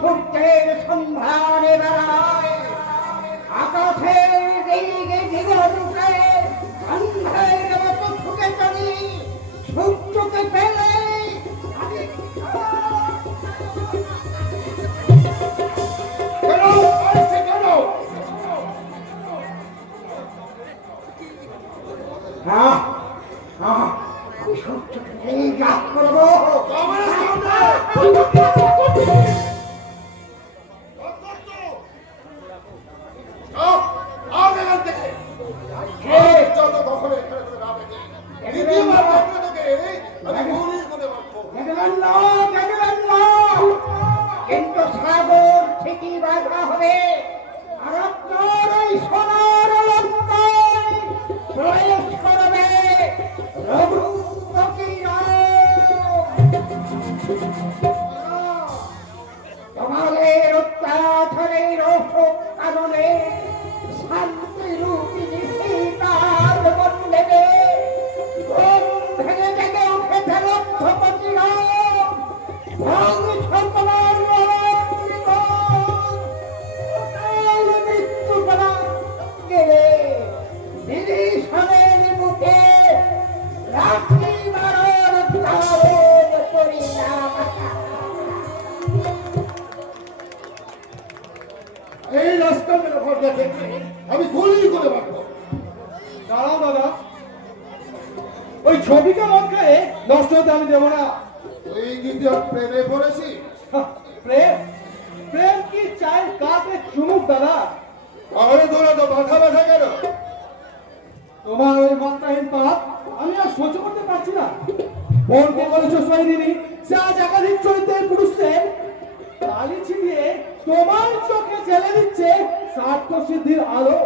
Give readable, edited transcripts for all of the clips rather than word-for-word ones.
সূর্যের সন্ধানে বেড়ায় আকাশের দিকে দিগন্তে অন্ধের মতো ঢুকে চলি সূর্যকে পেলে আমি সূর্যকে পেলে গাছ করবো কিন্তু সাগর ঠিকই বাধা হবে আর আপনার ওই সোনার লঙ্কায় প্রবেশ করবে তোমাদের অত্যাচারের অসুখ কারণে শান্তি রূপিণী সীতার বন্ধে ঘুম ভেঙে জেগে উঠেছে লক্ষ্যপতিরা এই রাস্তা আমি গুলি করে মারবো। দাঁড়াও দাদা, ওই ছবিটা মধ্যে নষ্ট হতে আমি দেবো না। তুই কি প্রেমে পড়েছি? প্রেম প্রেম কি চাই কাকে চুমুক দাদা? তাহলে তোরা তো মাথা ব্যথা কেন? তোমার ওই মাত্রাহীন পাপ আমি আর সহ্য করতে পারছি না। বোনকে বলেছ সৈনিনী, সে আজ একাধিক চরিত্রের পুরুষকে তালি ছিটিয়ে তোমার চোখে জেলে দিচ্ছে স্বার্থ সিদ্ধির আলো।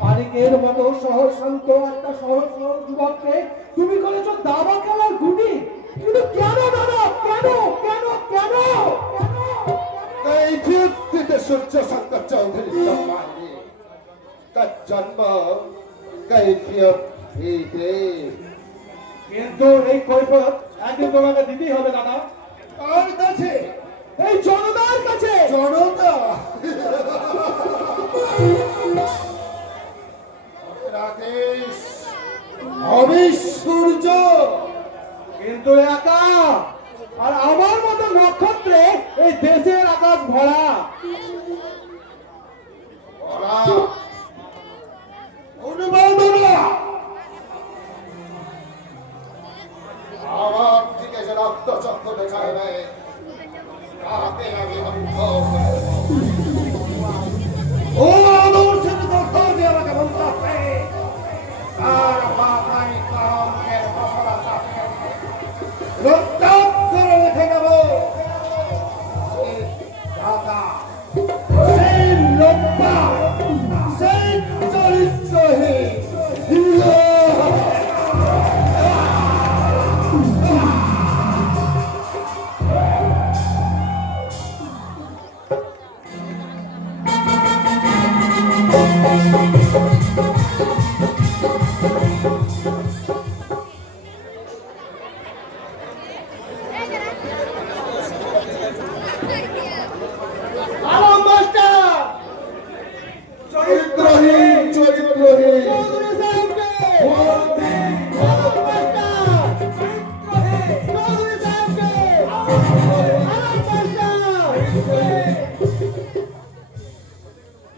মালিকের মতো সহজ শান্ত একটা সহজ সহজ যুবককে তুমি করেছো দাবা খেলার গুটি। কিন্তু কেন দাদা, কেন কেন কেন? कैफियत सूर्य शंकर चौधरी सम्मानी का जन्म कैफियत ही दे। কিন্তু এই কৈফিয়ত একদিন তোমাকে দিতেই হবে দাদা। কার কাছে? এই জনতার কাছে। জনতা রাকেশ আমি সূর্য, কিন্তু একা আর আমার মতো নক্ষত্রে এই দেশের আকাশ ভরা। আমার দিকে যে রক্তচক্ষু দেখায় নেয় তাতে আমি অন্ধ হয়ে ও আদর্শের কথা যে আমাকে বলতে হবে তার মাথায় কামের মশলা থাকে রক্তাপ করে রেখে দেব দাদা সেই লোকটা সেই চরিত্রহীন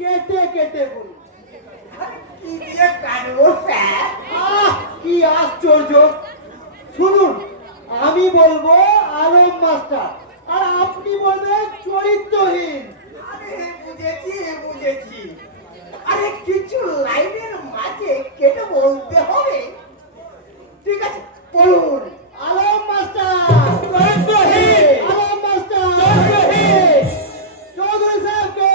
কেটে কেটে বলুন কি দিয়ে কাটবো স্যার? কি আশ্চর্য! শুনুন, আমি বলবো আলম মাস্টার আর আপনি বলবেন চরিত্রহীন। আরে বুঝেছি বুঝেছি, আরে কিছু লাইনের মাঝে কেটে বলতে হবে। ঠিক আছে, বলুন আলম মাস্টার চরিত্রহীন, আলম মাস্টার চরিত্রহীন, চৌধুরী সাহেবকে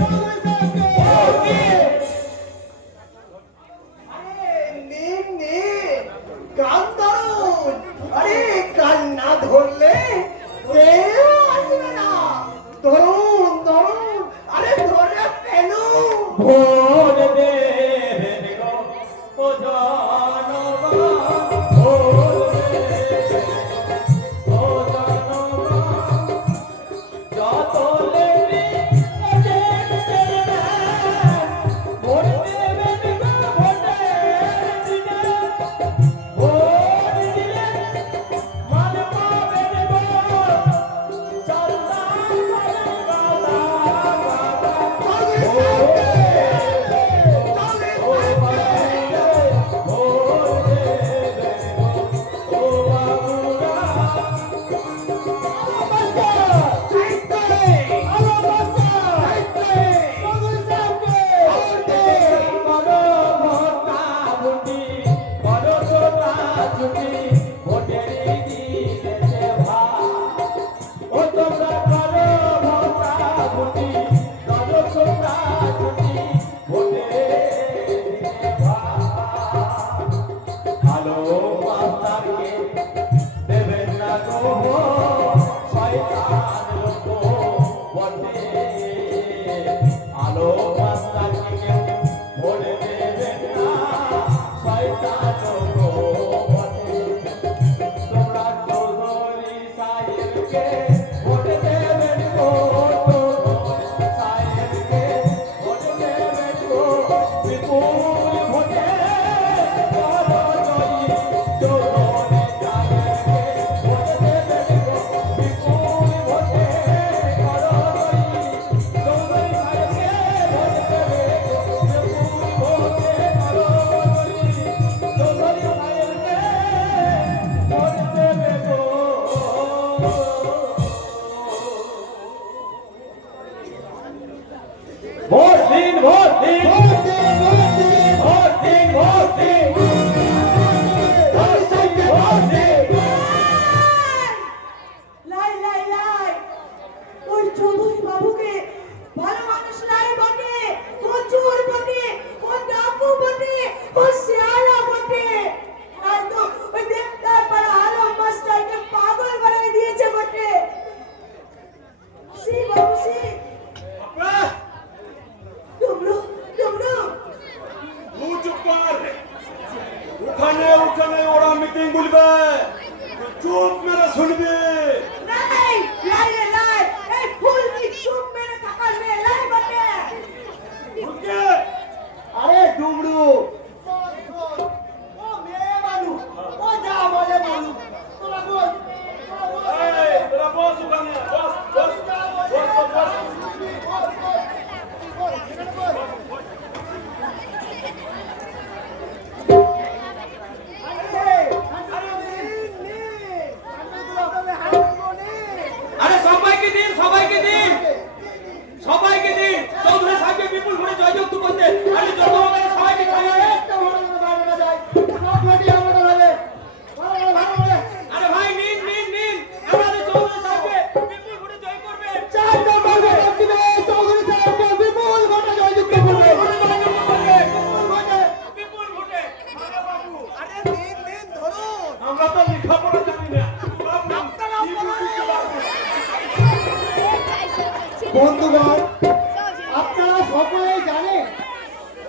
চৌধুরী সাহেবকে। আরে নিন নিন, কান ধরুন। আরে কান না ধরলে কেউ আসবে না। ধরুন ধরুন, আরে ধরে ফেলুন। ভোর দেবে গো ও জানবা, ভোর দেবে ও ভোট দিন ভোট দিন ভোট দিন, ভোট দিন। ভোট দিন ভোট দিন ভোট দিন। লাই লাই লাই ওই চৌধুরী বাবুকে ভালো মানুষ লাই বটে, কচুর বটে, ও ডাকু বটে, ও শিয়ালা বটে, আর তো ওই দেবদার পাড়া আলম মাস্টারকে পাগল বানিয়ে দিয়েছে বটে। সি বাবু সি ডুমরু ডুমরু তুই চুপ কর। উঠানে উঠানে ওরা মিটিং বলবে, তুই চুপ মেরে শুনবি। লাই লাই রে লাই এই ফুল কি চুপ মেরে থাকার মেয়ে লাই বটে। ঢুকে আরে ডুমরু, ও মেয়ে মানুষ, ও যা বলে বলুক, তোরা বল, এই তোরা বস ওখানে, বস বস বস বস। আরে সবাইকে দিন সবাইকে দিন সবাইকে দিন চৌধুরী সাহেবকে বিপুল ভোটে জয়যুক্ত করতে। আরে যত হবে সবাইকে খাইয়ে। আরে ভাই নিন নিন নিন আমাদের চৌধুরী সাহেবকে বিপুল ভোটে জয় করবে। বিপুল ভোটে জয়যুক্ত করবে। বিপুল ভোটে। আরে বাবু, আমরা তো লেখাপড়া জানি না। বন্ধুগণ, আপনারা সকলেই জানেন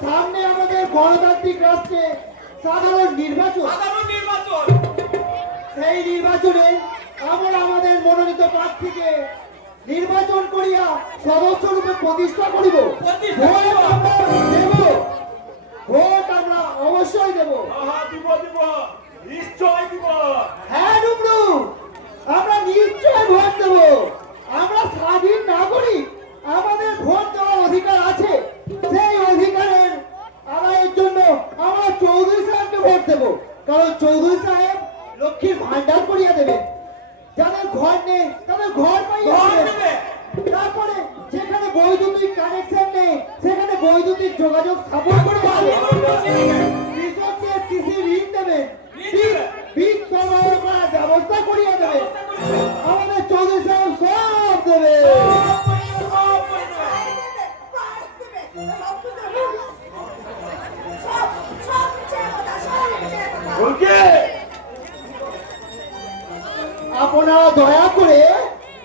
সামনে আমাদের গণতান্ত্রিক রাষ্ট্রে সাধারণ নির্বাচন। সাধারণ নির্বাচন। সেই নির্বাচনে আমরা আমাদের মনোনীত প্রার্থীকে নির্বাচন করিয়া সদস্য রূপে প্রতিষ্ঠা করিব। ভোট আমরা দেব, ভোট আমরা অবশ্যই দেব। আহা দিব দিব, নিশ্চয় দিব। হ্যাঁ ডুমরু, আমরা নিশ্চয় ভোট দেব। আমরা স্বাধীন নাগরিক, আমাদের ভোট দেওয়ার অধিকার আছে। সেই অধিকারের আদায়ের জন্য আমরা চৌধুরী সাহেবকে ভোট দেব। কারণ চৌধুরী সাহেব লক্ষ্মীর ভান্ডার করিয়া দেবে, যাদের ঘর নেই তাদের ঘর পাইয়া ঘর দেবে। দেবে। তারপরে যেখানে বৈদ্যুতিক কানেকশন নেই সেখানে বৈদ্যুতিক যোগাযোগ স্থাপন করে দেবে। কৃষকদের কৃষি ঋণ দেবে, বীজ সরবরাহ করার ব্যবস্থা করিয়ে দেবে। আমাদের চৌধুরী সাহেব সব দেবে। ঢুকে আপনারা দয়া করে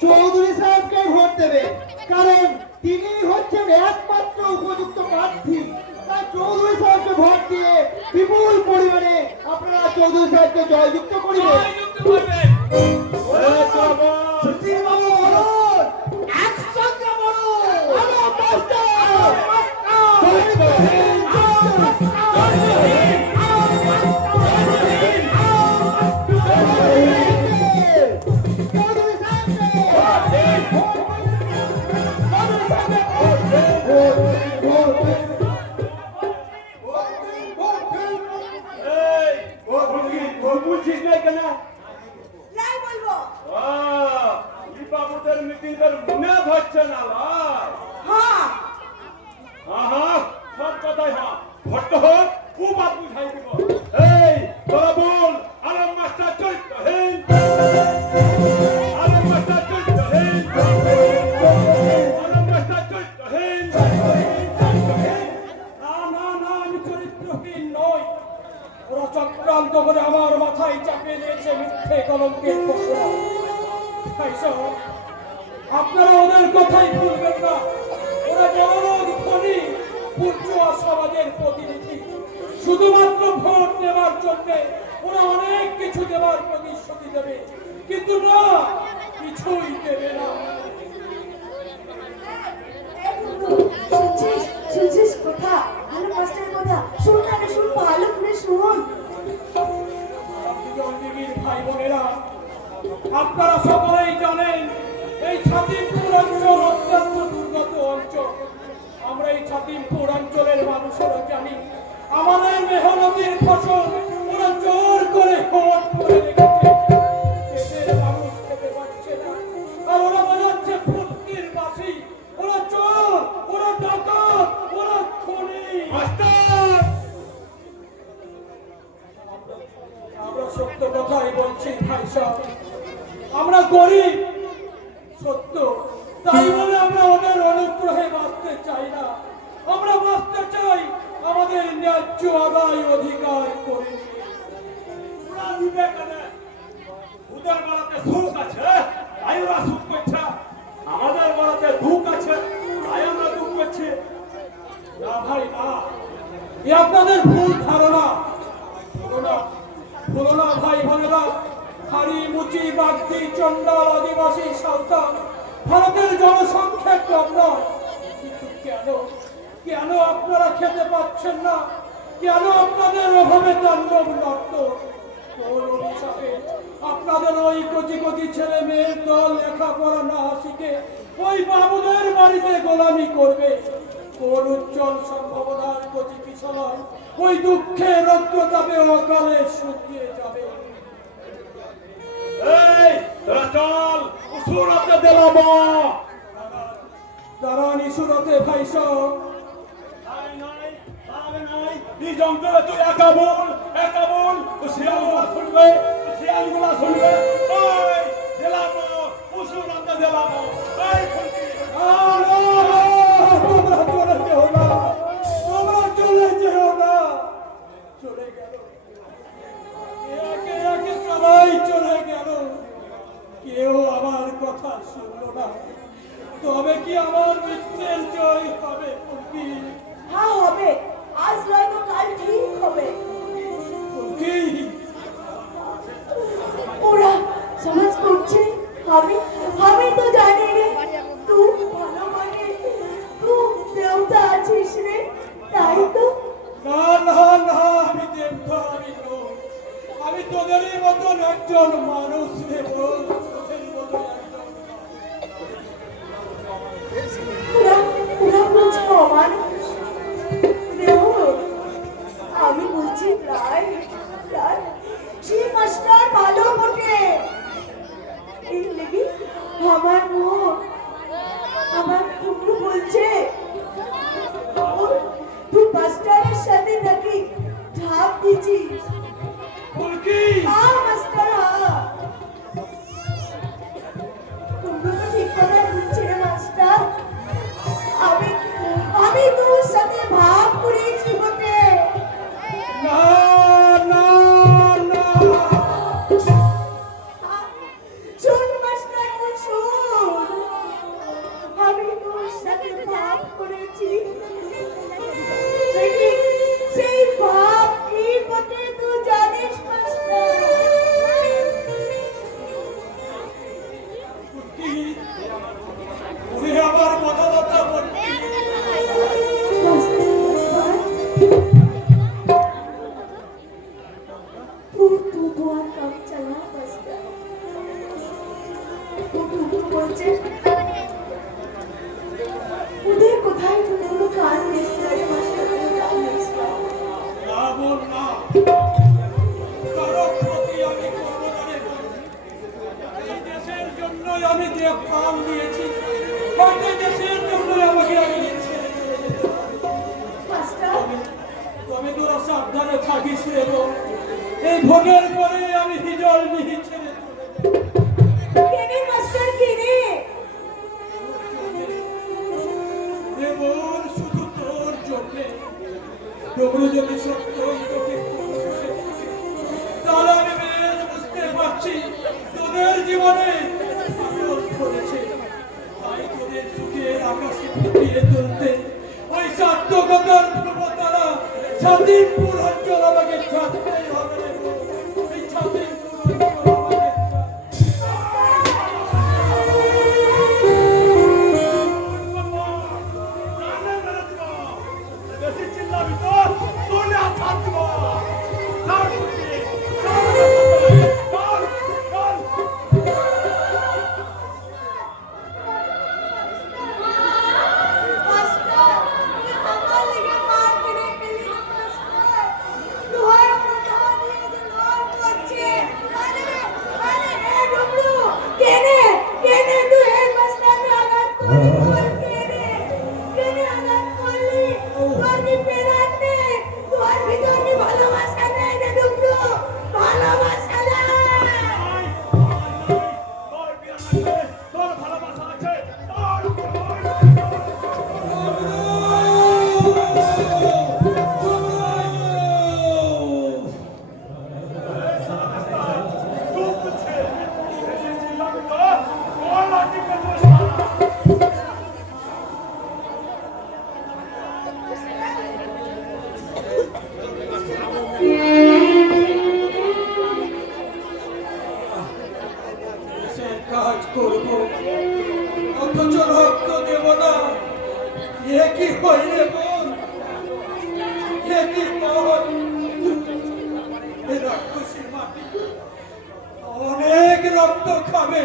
চৌধুরী সাহেবকে ভোট দেবে, কারণ তিনি হচ্ছেন একমাত্র উপযুক্ত প্রার্থী। তাই চৌধুরী সাহেবকে ভোট দিয়ে বিপুল পরিমাণে আপনারা চৌধুরী সাহেবকে জয়যুক্ত করিবেন। জয়যুক্ত করবেন। বাবু বলুন, একসঙ্গে বলুন, আলো মাস্টার, চৌধুরী এই ও বুঝছিস না কেন? লাই বলবো ই বাবুদের মিটিং এর মনে ধরছে না লাই। হ্যাঁ হ্যাঁ সব কথাই হ্যাঁ, ভোট হোক ও বাদ বুঝাই দিব। এই তোরা বল, আলম মাস্টার চরিত্রহীন, আলম মাস্টার চরিত্রহীন, আলম মাস্টার চরিত্রহীন। না না না আমি চরিত্রহীন নই। ওরা চক্রান্ত করে আমার মাথায় চাপিয়ে দিয়েছে মিথ্যে কলঙ্কের ঘোষণা। তাই সব আপনারা ওদের কথাই ভুলবেন না। ওরা জনরোধ ধনী বুর্জোয়া সমাজের প্রতিনিধি। শুধুমাত্র ভোট দেওয়ার জন্য ওরা অনেক কিছু দেওয়ার প্রতিশ্রুতি দেবে, কিন্তু না, কিছুই দেবে না। শুনছিস শুনছিস কথা ভালো মাস্টারের কথা শুন না রে, শুন ভালো করে শুন। জঙ্গিগির ভাই বোনেরা, আপনারা সকলেই জানেন এই ছাতিমপুর অঞ্চল অত্যন্ত দুর্গত অঞ্চল। আমরা এই ছাতিমপুর অঞ্চলের মানুষেরা জানি আমাদের মেহনতির ফসল ওরা জোর করে ভোট করে রেখেছে। দেশের মানুষ খেতে পাচ্ছে আমরা গরিব সত্য, তাই বলে আমরা ওদের অনুগ্রহে বাঁচতে চাই না। আমরা বাঁচতে চাই আমাদের ন্যায্য আদায় অধিকার করে নিয়ে। ওরা দিবে কেন? ওদের বেলাতে সুখ আছে, তাই ওরা সুখ করছে। আমাদের বেলাতে দুঃখ আছে, তাই আমরা দুঃখ করছি। না ভাই না, এ আপনাদের ভুল ধারণা। বলো না ভাই বোনেরা, হাড়ি মুচি বাগদি চন্ডাল আদিবাসী সাঁওতাল ভারতের জনসংখ্যা কম নয়, কিন্তু কেন আপনারা খেতে পাচ্ছেন না? কেন আপনাদের অভাবে তাণ্ডব নর্ত? কোন অভিশাপে আপনাদের ওই কচি কচি ছেলে মেয়ের দল লেখাপড়া না শিখে ওই বাবুদের বাড়িতে গোলামি করবে? কোন উজ্জ্বল সম্ভাবনার কচি কিশোর ওই দুঃখে রক্তচাপে অকালে শুকিয়ে যাবে? এই তোরা চল, সুরতে দিলাম। দাঁড়ান সুরতে ভাই সব। নাই নাই, পাবে নাই। এই জঙ্গলে তুই একা বল। শিয়ালগুলা শুনবে, শিয়ালগুলা শুনবে। এই দিলাম, সুরতে দিলাম। এই ফুলকি, তোমরা চলে যেও না, তোমরা চলে যেও না। চলে গেল, একে একে সবাই চলে গেল, কেউ আমার কথা শুনলো না। তবে কি আমার মৃত্যুর জয় হবে? ফুলকি, হ্যাঁ হবে, আজ নয়তো কাল ঠিক হবে। ফুলকি, ওরা সমাজ করছে, আমি তো জানি রে, তুই ভালো মানে তুই দেবতা আছিস রে, তাই তো। না না না, আমি দেবতা আমি নই। আমি তোদেরই মতন একজন মানুষ রে বল, তোদেরই মতন একজন ওরা বলছে অমানুষ। আমি বলছি প্রায় সেই মাস্টার ভালো বটে। এই লেগে আমার মন আমার টুকু বলছে তুই মাস্টারের সাথে নাকি ঢাপ দিছিস। ফুলকি, মাস্টার টুকু তো ঠিক কথা বলছে রে মাস্টার। আমি তোর সাথে ভাব করেছি বটে। না না না, শোন মাস্টার শোন, আমি তোর সাথে ভাব করেছি। সেই ভাব কি বটে তুই জানিস মাস্টার? ফুলকি, ওরে আমার কথাবার্তা বলবি? तू और काम चला बस तू बोलছে ওদের কোথায় কোনো কাজ নেই মাস্টার। না বল না, কারো প্রতি আমি করবো না রে বল। এই দেশের জন্যই আমি দেহ প্রাণ দিয়েছি, এই দেশের জন্যই আমাকে আগিয়েছে। মাস্টার তবে তোরা সাবধানে থাকিস রে বল। এই ভোগের পরে আমি হিজল নিহি ছেড়ে কেনে মাস্টার কেনে দেবর শুধু তোর জন্যে। ডবরু যদি সত্যই তোকে ভালোবাসে, তাহলে আমি বেশ বুঝতে পারছি তোদের জীবনে আঘাত করেছে। তাই তোদের সুখের আকাশে ফুটিয়ে তুলতে ওই সাধ্যকতার ধ্রুবতারা ছাতিমপুর অঞ্চল আমাকে ছাড়তেই হবে রে বল। এই ছাতিমপুর অঞ্চল আমাকে বেশি চিল্লাবি তো তোলে হাত দিব। মাস্টার আমার লেগে মার করে ফেলি মাস্টার। কাজ করব, অথচ রক্ত দেব না। এ কি হয় রে বোন, এ কি হয়? এ রাক্ষসী মাটি অনেক রক্ত খাবে,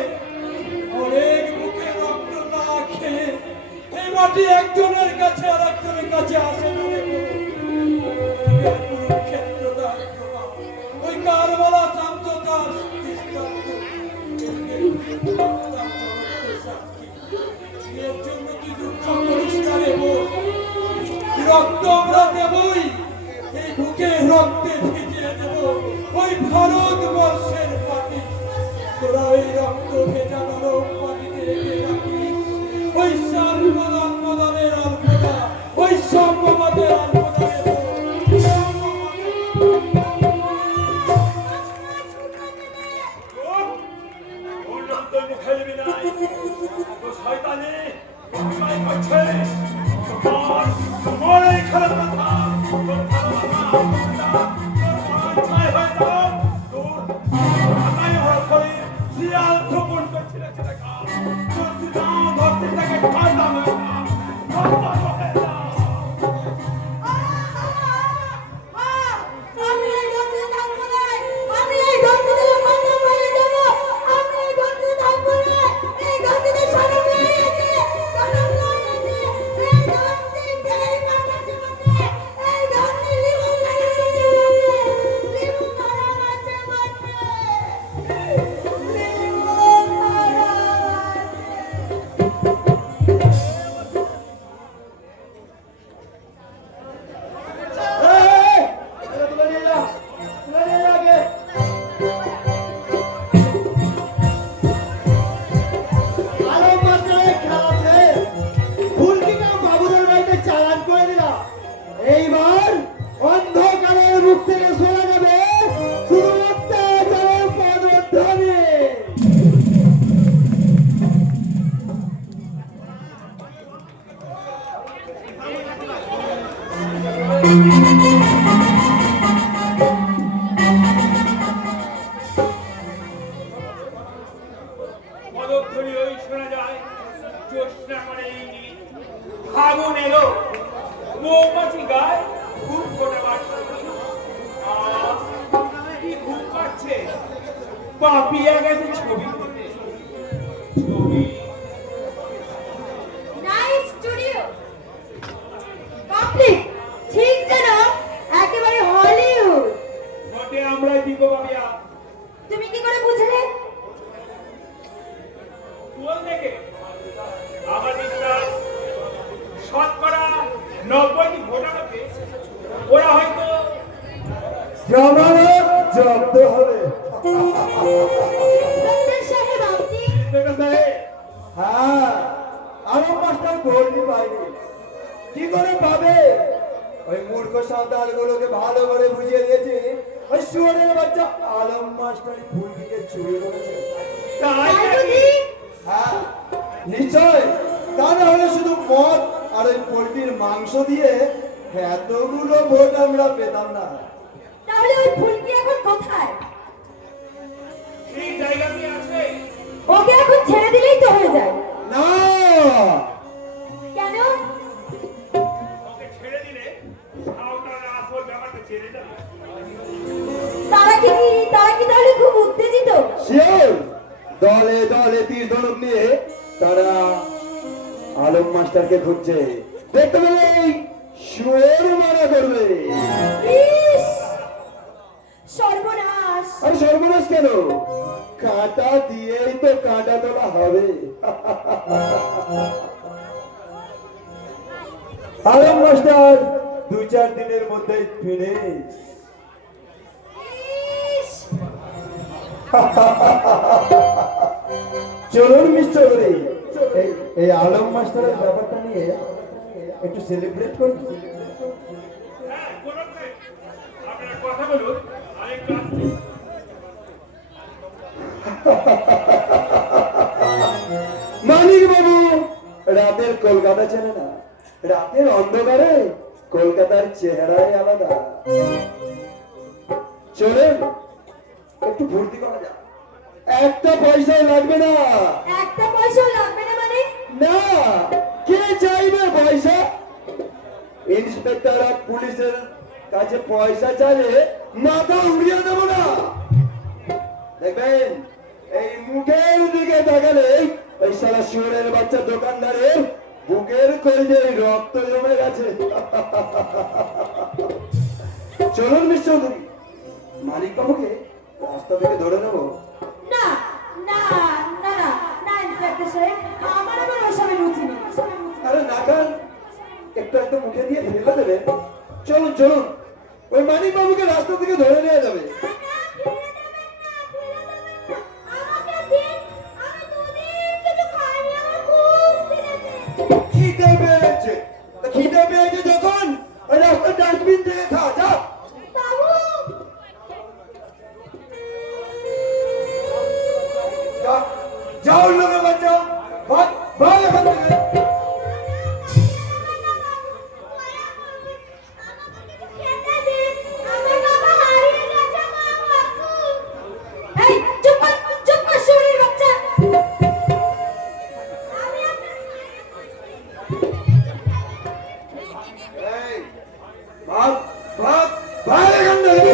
অনেক বুকে রক্ত না খেয়ে এই মাটি একজনের কাছে আর একজনের কাছে আসে না রে বোন। কুরুক্ষেত্র দাঁড়িয়ে ওই কারবালা শান্ততার দৃষ্টান্ত। এর জন্য তুই দুঃখ করিস না রে বোন। রক্ত আমরা দেবই, এই বুকে রক্তে ভিজিয়ে দেব ওই ভারতবর্ষের মাটি। তোরা ওই রক্ত ভেজানো মাটিতে রেখে রাখিস ওই সার্বধর্মদের আলপনা, ওই সম্ভবাদের আলপনা রে বোন। আমি এই গন্ধে থাকবো না, আমি এই গন্ধে কথা বলে দেব, আমি এই গন্ধে থাকবো না, এই গন্ধে সরম লাগিয়েছে, সরম লাগিয়েছে, এই গন্ধে তেল মাখাচ্ছে বটে, এই গন্ধে লিমন লাগাচ্ছে বটে, লিমন লাগাচ্ছে বটে, লিমন আলম মাস্টারের খেলাতে ফুলকিকে বাবুদের বাড়িতে চালান করে দিলাম। এইবার অন্ধকারের মুখ থেকে শোনা যাবে শুধু অত্যাচারের পদধ্বনি। পদধ্বনি ওই শোনা যায়, জ্যোৎস্না করে ইঙ্গিত, ফাগুন এলো, মৌমাছি গায় ঘুম ফোটাবার সময়। কি ঘুম পাচ্ছে, পাপিয়া গেছে ছবি করতে। ছবি নাইস স্টুডিও কমপ্লিট, ঠিক যেন একেবারে হলিউড। মোটে আমরা দিব বাবিয়া তুমি কি করে বুঝলে? বল দেখে আমার বিশ্বাস শতকরা 90টি ভোটারকে ওরা হয়তো জমানত জব্দ হবে। ইন্সপেক্টর সাহেব আপনি হ্যাঁ, আলম মাস্টার গোল্ডই পাইনি। কি করে পাবে? ওই মূর্খ সাঁওতাল গুলোকে ভালো করে বুঝিয়ে দিয়েছি ওই শুয়োরের বাচ্চা আলম মাস্টার ফুলকিকে চুরি করেছে। তাই তাই নাকি? বুঝি? হ্যাঁ নিশ্চয়, তা না হলে শুধু মদ আর ওই পোল্ট্রির মাংস দিয়ে এতগুলো ভোট আমরা পেতাম না। তাহলে ওই ফুলকি এখন কোথায়? সেই জায়গাতে আছে। ওকে এখন ছেড়ে দিলেই তো হয়ে যায়। না, কেন? ওকে ছেড়ে দিলে সাঁওতালরা আসল ব্যাপারটা ছেড়ে যাবে। তারা কি তাহলে খুব উত্তেজিত? শিওর, দলে দলে তীর ধনুক নিয়ে তারা আলম মাস্টারকে খুঁজছে। দেখতে পেলেই শুয়োর মারা করবে। ইস! সর্বনাশ! আরে সর্বনাশ কেন? কাঁটা দিয়েই তো কাঁটা তোলা হবে। আলম মাস্টার 2-4 দিনের মধ্যেই ফিনিশ। ইস! চলুন মিস্টার বলি, এই আলম মাস্টারের ব্যাপারটা নিয়ে একটু সেলিব্রেট করি। হ্যাঁ, কোনো নাই। আপনারা কথা বলুন, আরেকটু আসছি। মানিক বাবু রাতের কলকাতা চেনে না, রাতের অন্ধকারে কলকাতার চেহারাই আলাদা। চলেন একটু ভর্তি করা যাক। একটা পয়সা লাগবে না। একটা পয়সাও লাগবে না মানে? না, কে চাইবে পয়সা? ইন্সপেক্টর অফ পুলিশের কাছে পয়সা চাইলে মাথা উড়িয়ে দেব না। দেখবেন এই মুখের দিকে তাকালে ওই সারা শিওরের বাচ্চা দোকানদারের বুকের কলিজে রক্ত জমে গেছে। চলুন মিস্টার চৌধুরী, মালিক বাবুকে রাস্তা থেকে ধরে নেবো। না না না না না ইন্সপেক্টর সাহেব, আমার আবার ওসবে রুচি নেই। আরে না খান, একটু একটু মুখে দিয়ে ফেলে দেবে। চলুন চলুন, ওই মানিক বাবুকে রাস্তা থেকে ধরে নিয়ে যাবে। খিদে পেয়েছে, তা খিদে পেয়েছে যখন ওই রাস্তার ডাস্টবিন থেকে খা, যা। যাও লোকের বাচ্চা, ভাগ ভাগ এখান থেকে। এই চুপ কর শরীর বাচ্চা। এই, ভাগ ভাগ ভাগ এখান থেকে।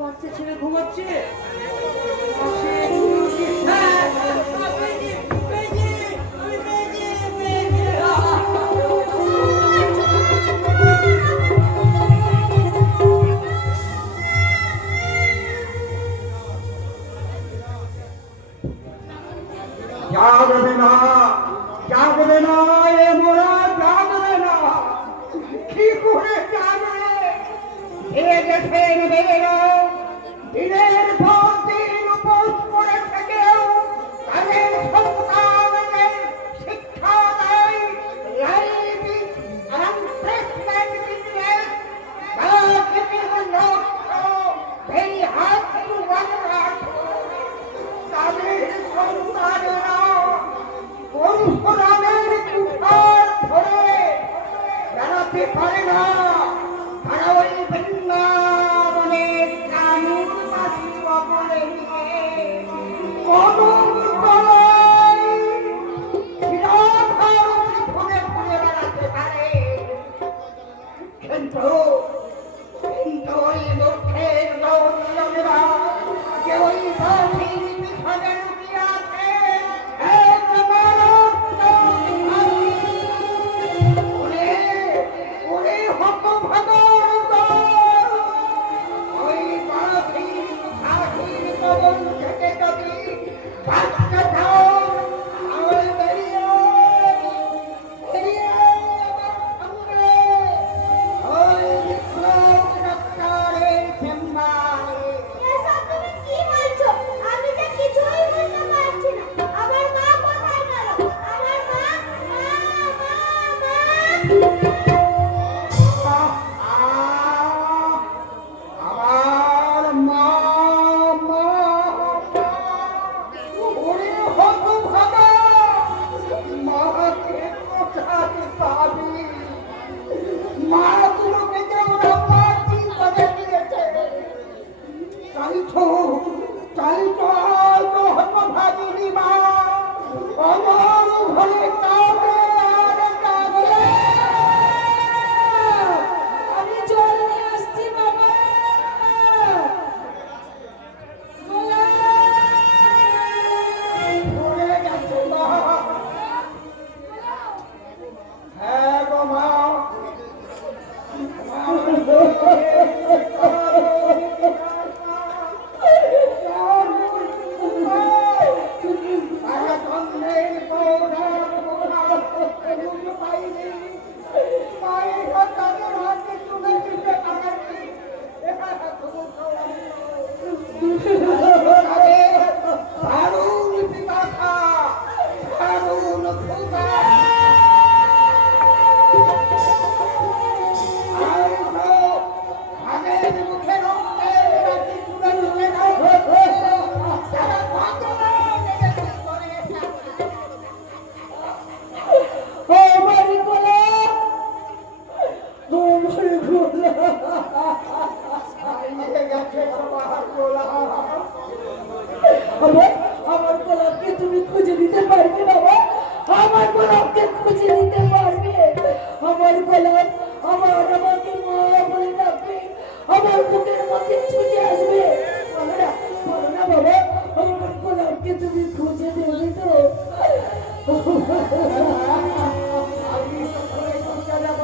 বাচ্চা ছেলে ঘুমাচ্ছে। পাশে তুমি উঠে, হ্যাঁ, পেয়েছি, পেয়েছি, আমি পেয়েছি, পেয়েছি। জাগবে না, জাগবে না, এ মোরা জাগবে না। কি করে জাগবে? এ দেশের মেয়েরা দিনের পর দিন উপোস করে থেকেও তাদের সন্তানদের শিক্ষা দেয় লাইফ আনপ্রেসমেন্ট business. They have to work hard. তাদের সন্তানেরা পরশুরামের কুঠার ধরে বেড়াতে পারে না। তারা ওই বৃন্দাবনে কানুনবাসী বলে কদম তলায় শিরাধার ঘুরে ঘুরে বেড়াতে পারে। কিন্তু ওই দুঃখের দৌড়েরা যে ওই পাখির পিছনে লুকিয়ে আছে এক মারাত্মক হাতি। ওরে হতভাগার দল, ওই পাখির কবল থেকে যদি বাচ্চা চাও তাহলে বেরিয়ে বেরিয়ে আমার সঙ্গে ওই বিপ্লব ডাক্তারের চেম্বারে। এসব তুমি কি বলছো? আমি তো কিছুই বুঝতে পারছি না। আমার মা কোথায় গেল? আমার মা, আমার মা, মা, ওরে হতভাগা, মাকে কোথায় পাবি? মাগুলোকে যে ওরা পার্টি করে দিয়েছে। তাই তো হতভাগিনী মা আমার ঘরে কাঁদে আর কাঁদে। আমি জল নিয়ে আসছি বাবা। পড়ে গেছে মা। হ্যাঁ গো মা, সারা জন্মের পর পাইনি। মায়ের তাদের হাতে তুলে দিতে পারেনি। দারুণ পিপাসা, দারুণ ক্ষুধা। আর তো আগের মুখে রক্তের রাতি তুলে তুলে তারা পাগলা লেগেছে করে। আমার গলা, আমার গলা। হারিয়ে গেছে সবার গোলা। আমার গোলাপকে তুমি খুঁজে দিতে পারবে বাবা? আমার গোলাপকে খুঁজে দিতে পারবে? আমার গোলাপ আমাকে মা বলে ডাকবে, আমার বুকের মধ্যে ছুটে আসবে। বলো না বাবা, আমার গোলাপকে তুমি খুঁজে দেবে তো? আমি তো ধরে খুঁজে দেব।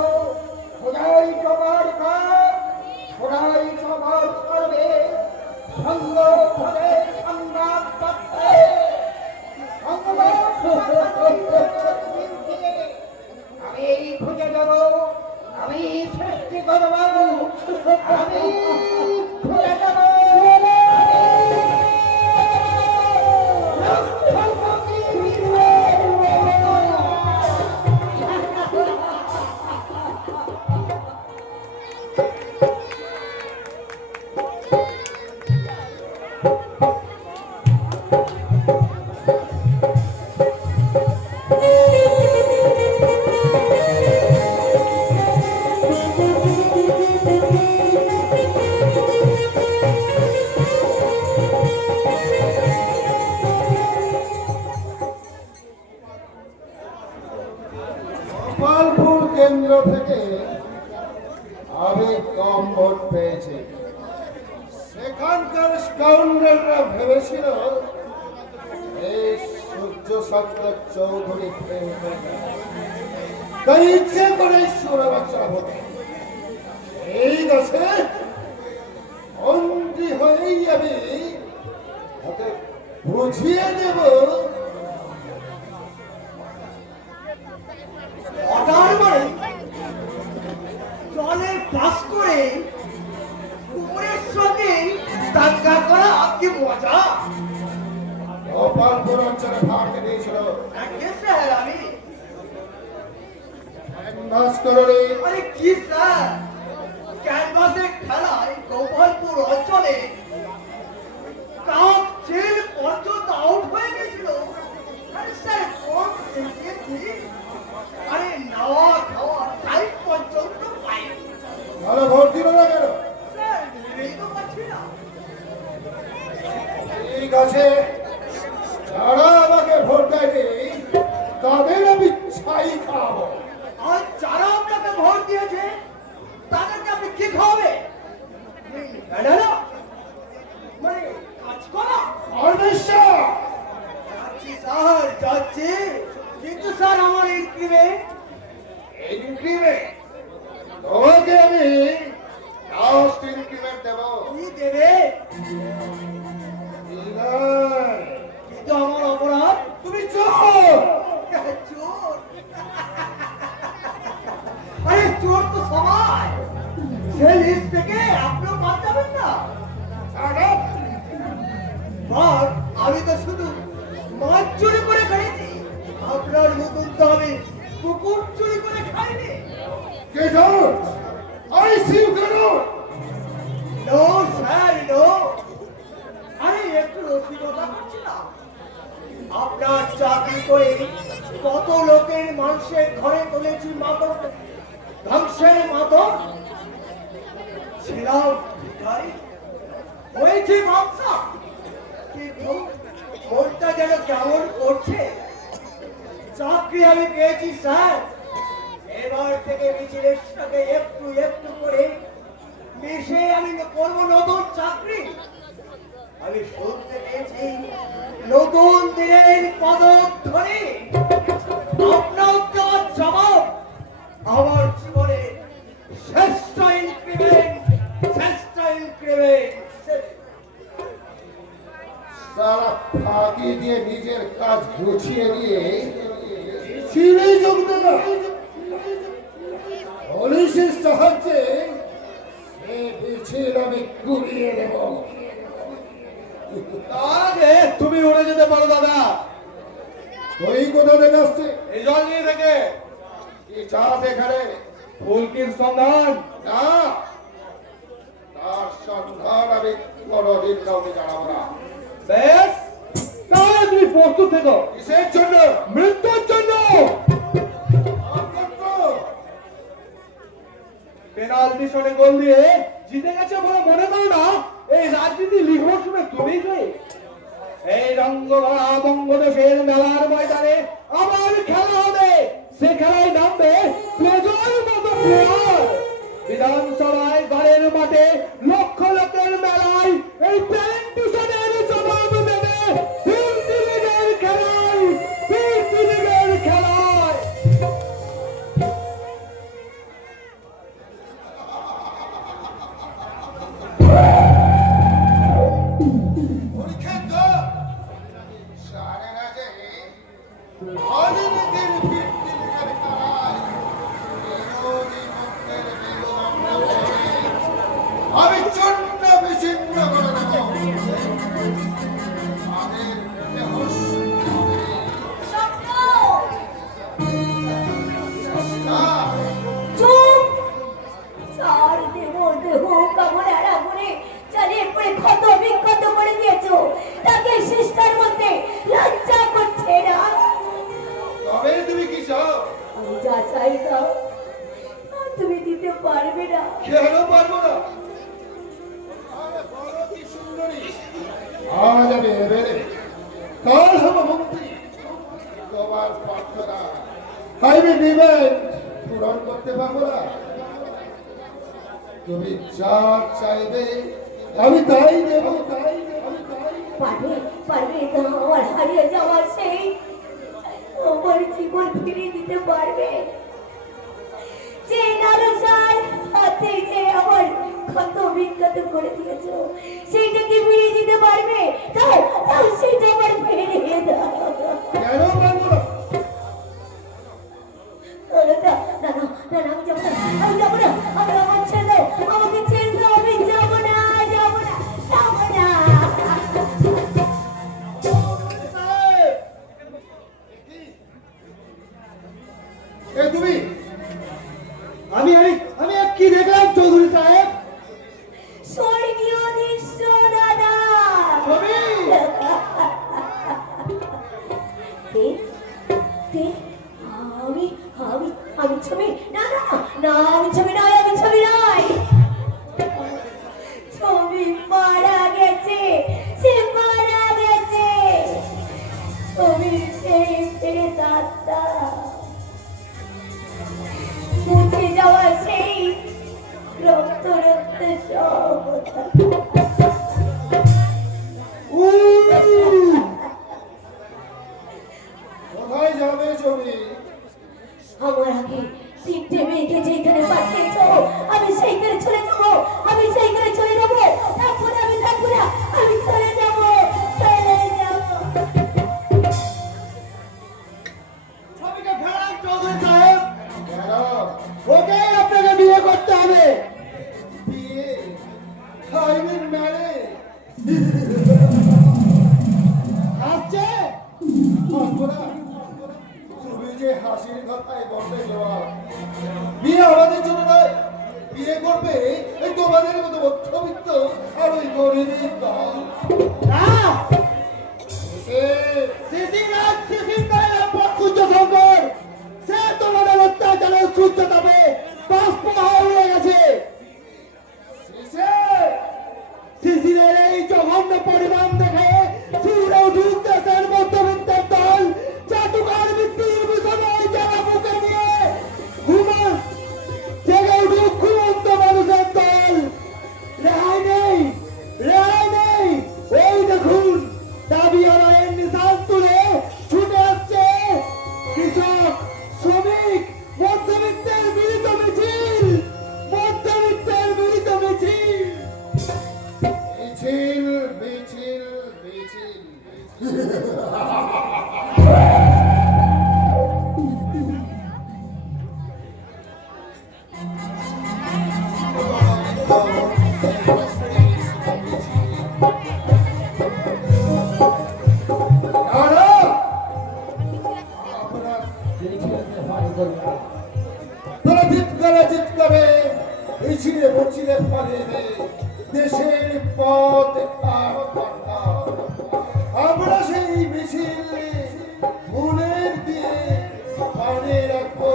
খোদাই তোমার কাজ, খোদাই তোমার করবে। সঙ্গ ধরে সংবাদ পাচ্ছে, সংবাদ আমি খুঁজে দেব। আমি সৃষ্টি করব, আমি খুঁজে দেব। মা ওখানকার স্কাউন্ডাররা ভেবেছিল এই সূর্য শঙ্কর চৌধুরী তাই ইচ্ছে করে সোনা বাচ্চা হতে এই গাছে মন্ত্রী হয়েই আমি ওকে বুঝিয়ে দেব অর্ডার মানে জলে পাস করে কুমোরের সঙ্গে টাকা করা কি মজা। গোপালপুর অঞ্চলে ভাগ দিয়েছিল আগে স্যার আমি ভাস্করী আরে কি স্যার ক্যানভাসের খেলায় গোপালপুর অঞ্চলে কাপ চেল পর্যন্ত আউট হয়ে গেছিল। আরে স্যার কোন দেখেছি আরে নাওয়া খাওয়া টাইম পর্যন্ত পাই ভালো ভোট দিল না কেন স্যার ভেবেই তো পাচ্ছি না। ঠিক আছে যারা আমাকে ভোট দেয়নি তাদের আমি ছাই খাওয়াবো আর যারা আপনাকে ভোট দিয়েছে তাদেরকে আপনি কি খাওয়াবে ব্যানানা মানে কাজ করা পারমেশ্বর যাচ্ছি স্যার যাচ্ছি কিন্তু স্যার আমার ইনক্রিমেন্ট ইনক্রিমেন্ট তোমাকে আমি লাস্ট ইনক্রিমেন্ট দেবো কি দেবে নাই, কিন্তু আমার অপরাধ তুমি চোর চোর আরে চোর তো সবাই সেই লিস্ট থেকে আপনিও বাদ যাবেন না। আর আমি তো শুধু মাছ চুরি করে খাইছি আপনার মতন তো আমি কুকুর চুরি করে খাইনি। Get out! I see you get out! No sir no আরে একটু রসিকতা করছি না। আপনার চাকরি করে কত লোকের মানুষের ঘরে তুলেছি মাদক ধ্বংসের মাদক ছিলাম ভিখারি হয়েছে মাংসা কিন্তু মনটা যেন কেমন করছে। চাকরি আমি পেয়েছি স্যার এবার থেকে মিছিলের সাথে একটু একটু করে মিশে আমি করবো নতুন চাকরি। আমি শুনতে পেয়েছি নতুন দিনের পদক ধরে আপনার দেওয়ার জবাব আমার জীবনে শ্রেষ্ঠ ইনক্রিমেন্ট শ্রেষ্ঠ ইনক্রিমেন্ট। সারা ফাঁকি দিয়ে নিজের কাজ গুছিয়ে দিয়ে ছিঁড়ে যোগ দেবে পুলিশের সাহায্যে সে মিছিল আমি ঘুরিয়ে দেব আরে তুমি উড়ে যেতে পারো দাদা তুই কোথা থেকে আসছে এই জল নিয়ে থেকে কি চাষ এখানে ফুলকির সন্ধান না তার সন্ধান আমি কোনদিন কাউকে জানাবো না বেশ তাহলে তুমি প্রস্তুত থেকো কিসের জন্য মৃত্যুর জন্য। অকর্ত! পেনাল্টি শটে গোল দিয়ে জিতে গেছে বলে মনে করো না এই রাজনীতি লিখবো শুনে তুমি এই রঙ্গভরা বঙ্গদেশের মেলার ময়দানে আবার খেলা হবে সে খেলায় নামবে প্লেজয়ের মতো প্লেয়ার বিধানসভায় ঘরের মাঠে লক্ষ লোকের মেলায় এই প্যারেন্টিশনের জবাব দেবে ফিল্ড লিগের খেলায় ফিল্ড লিগের খেলায়। পরীক্ষিত জানে না যে রাজনীতির ভিত্তি লিখে তারাই বিরোধী পক্ষের মেরুদণ্ড ভেঙে আমি চূর্ণ বিচ্ছিন্ন করে দেব তাদের বেহুশ হবে। চেষ্টা চুপ! স্যার দেহ দেহ কামড়ার আগুনে চালিয়ে পড়ে ক্ষত বিক্ষত করে দিয়েছো তাকে শেষটার মধ্যে লজ্জা করছে না। তবে তুমি কি চাও আমি যা চাই তা তুমি দিতে পারবে না। কেন পারবো না আরে বড় কি সুন্দরী আজ আমি এবারে কাল হব মন্ত্রী তোমার প্রার্থনা আমি ডিমান্ড পূরণ করতে পারবো না তুমি যা চাইবে আমি তাই দেব, তাই দেব, আমি তাই দেব। পারবে পারবে তো আমার হারিয়ে যাওয়া সেই আমার জীবন ফিরে দিতে পারবে? যে লালসার হাতে যে আমার ক্ষত বিক্ষত করে দিয়েছো সেইটা কি ফিরিয়ে দিতে পারবে? দাও দাও, সেটা আমার ফিরিয়ে দাও। কেন পারবো না? আমি যাবো না, আমি যাবো না, আমি আমার ছেড়ে দাও, আমাকে ছেড়ে দাও, আমি যাবো না, যাবো না, যাবো না। এ তুমি, আমি আমি আমি কি দেখলাম চৌধুরী সাহেব? স্বর্গীয় দৃশ্য দাদা। ছবি কে? কে? আমি আমি আমি ছবি? না না না, আমি ছবি নয়, আমি ছবি নয়। ছবি মারা গেছে, সে মারা গেছে। ছবির সেই প্রেতাত্মা, মুছে যাওয়া সেই রক্ত রক্ত সব। কোথায় যাবে ছবি? আমার আগে তিনটে মেয়েকে যেখানে পাঠিয়েছ আমি সেইখানে চলে যাবো, আমি সেইখানে চলে যাবো, থাকবো না, আমি থাকবো না, আমি চলে যাবো, চলে যাবো। ছবিকে ফেরান চৌধুরী সাহেব। কেন? ওকে আপনাকে বিয়ে করতে হবে। বিয়ে? হাইমিন মেরে হাসছে? হাসবো না। তুমি যে হাসির কথায় বলতে যাওয়া, বিয়ে আমাদের জন্য নয়, বিয়ে করবে এই তোমাদের মতো মধ্যবিত্ত আর ওই গরিবের দল। না, সে তোমাদের অত্যাচারের সূর্যতাপে বাষ্প হয়ে উড়ে গেছে। শিশিরের এই জঘন্য পরিমাণ দেখে সুরেও দেশের মধ্যবিত্তের দল চাটুকার বৃত্তির বিষয় যারা বুকে নিয়ে ঘুমান জেগে উঠুক ঘুমন্ত মানুষের দল। রেহাই নেই, রেহাই নেই। এই দেখুন, দাবি আদায়ের নিশান তুলে ছুটে আসছে কৃষক, শ্রমিক, মধ্যবিত্তের মিলিত মিছিল, মধ্যবিত্তের মিলিত মিছিল। মিছিল, মিছিল, মিছিল। তোরা চিৎকারে চিৎকারে মিছিলে মিছিলে ফলে দেশের পথ আর কথা। আমরা সেই মিছিল মনের দিয়ে মানে রাখবো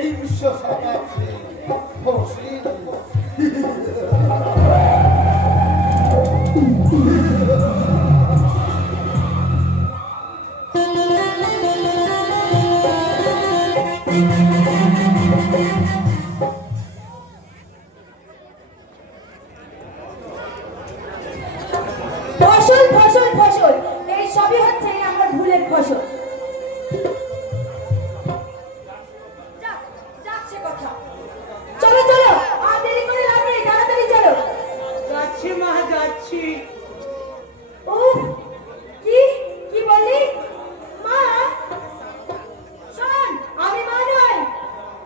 এই বিশ্ব শতাব্দী ফসিল। ফসল ফসল ফসল, এই সবই হচ্ছে আমার ভুলের ফসল। যাক, যাক সে কথা। চলো চলো, আর দেরি করে লাভ নেই, তাড়াতাড়ি চলো। যাচ্ছি মা, যাচ্ছি। উফ, কি কি বললি? মা? শোন, আমি মা নই।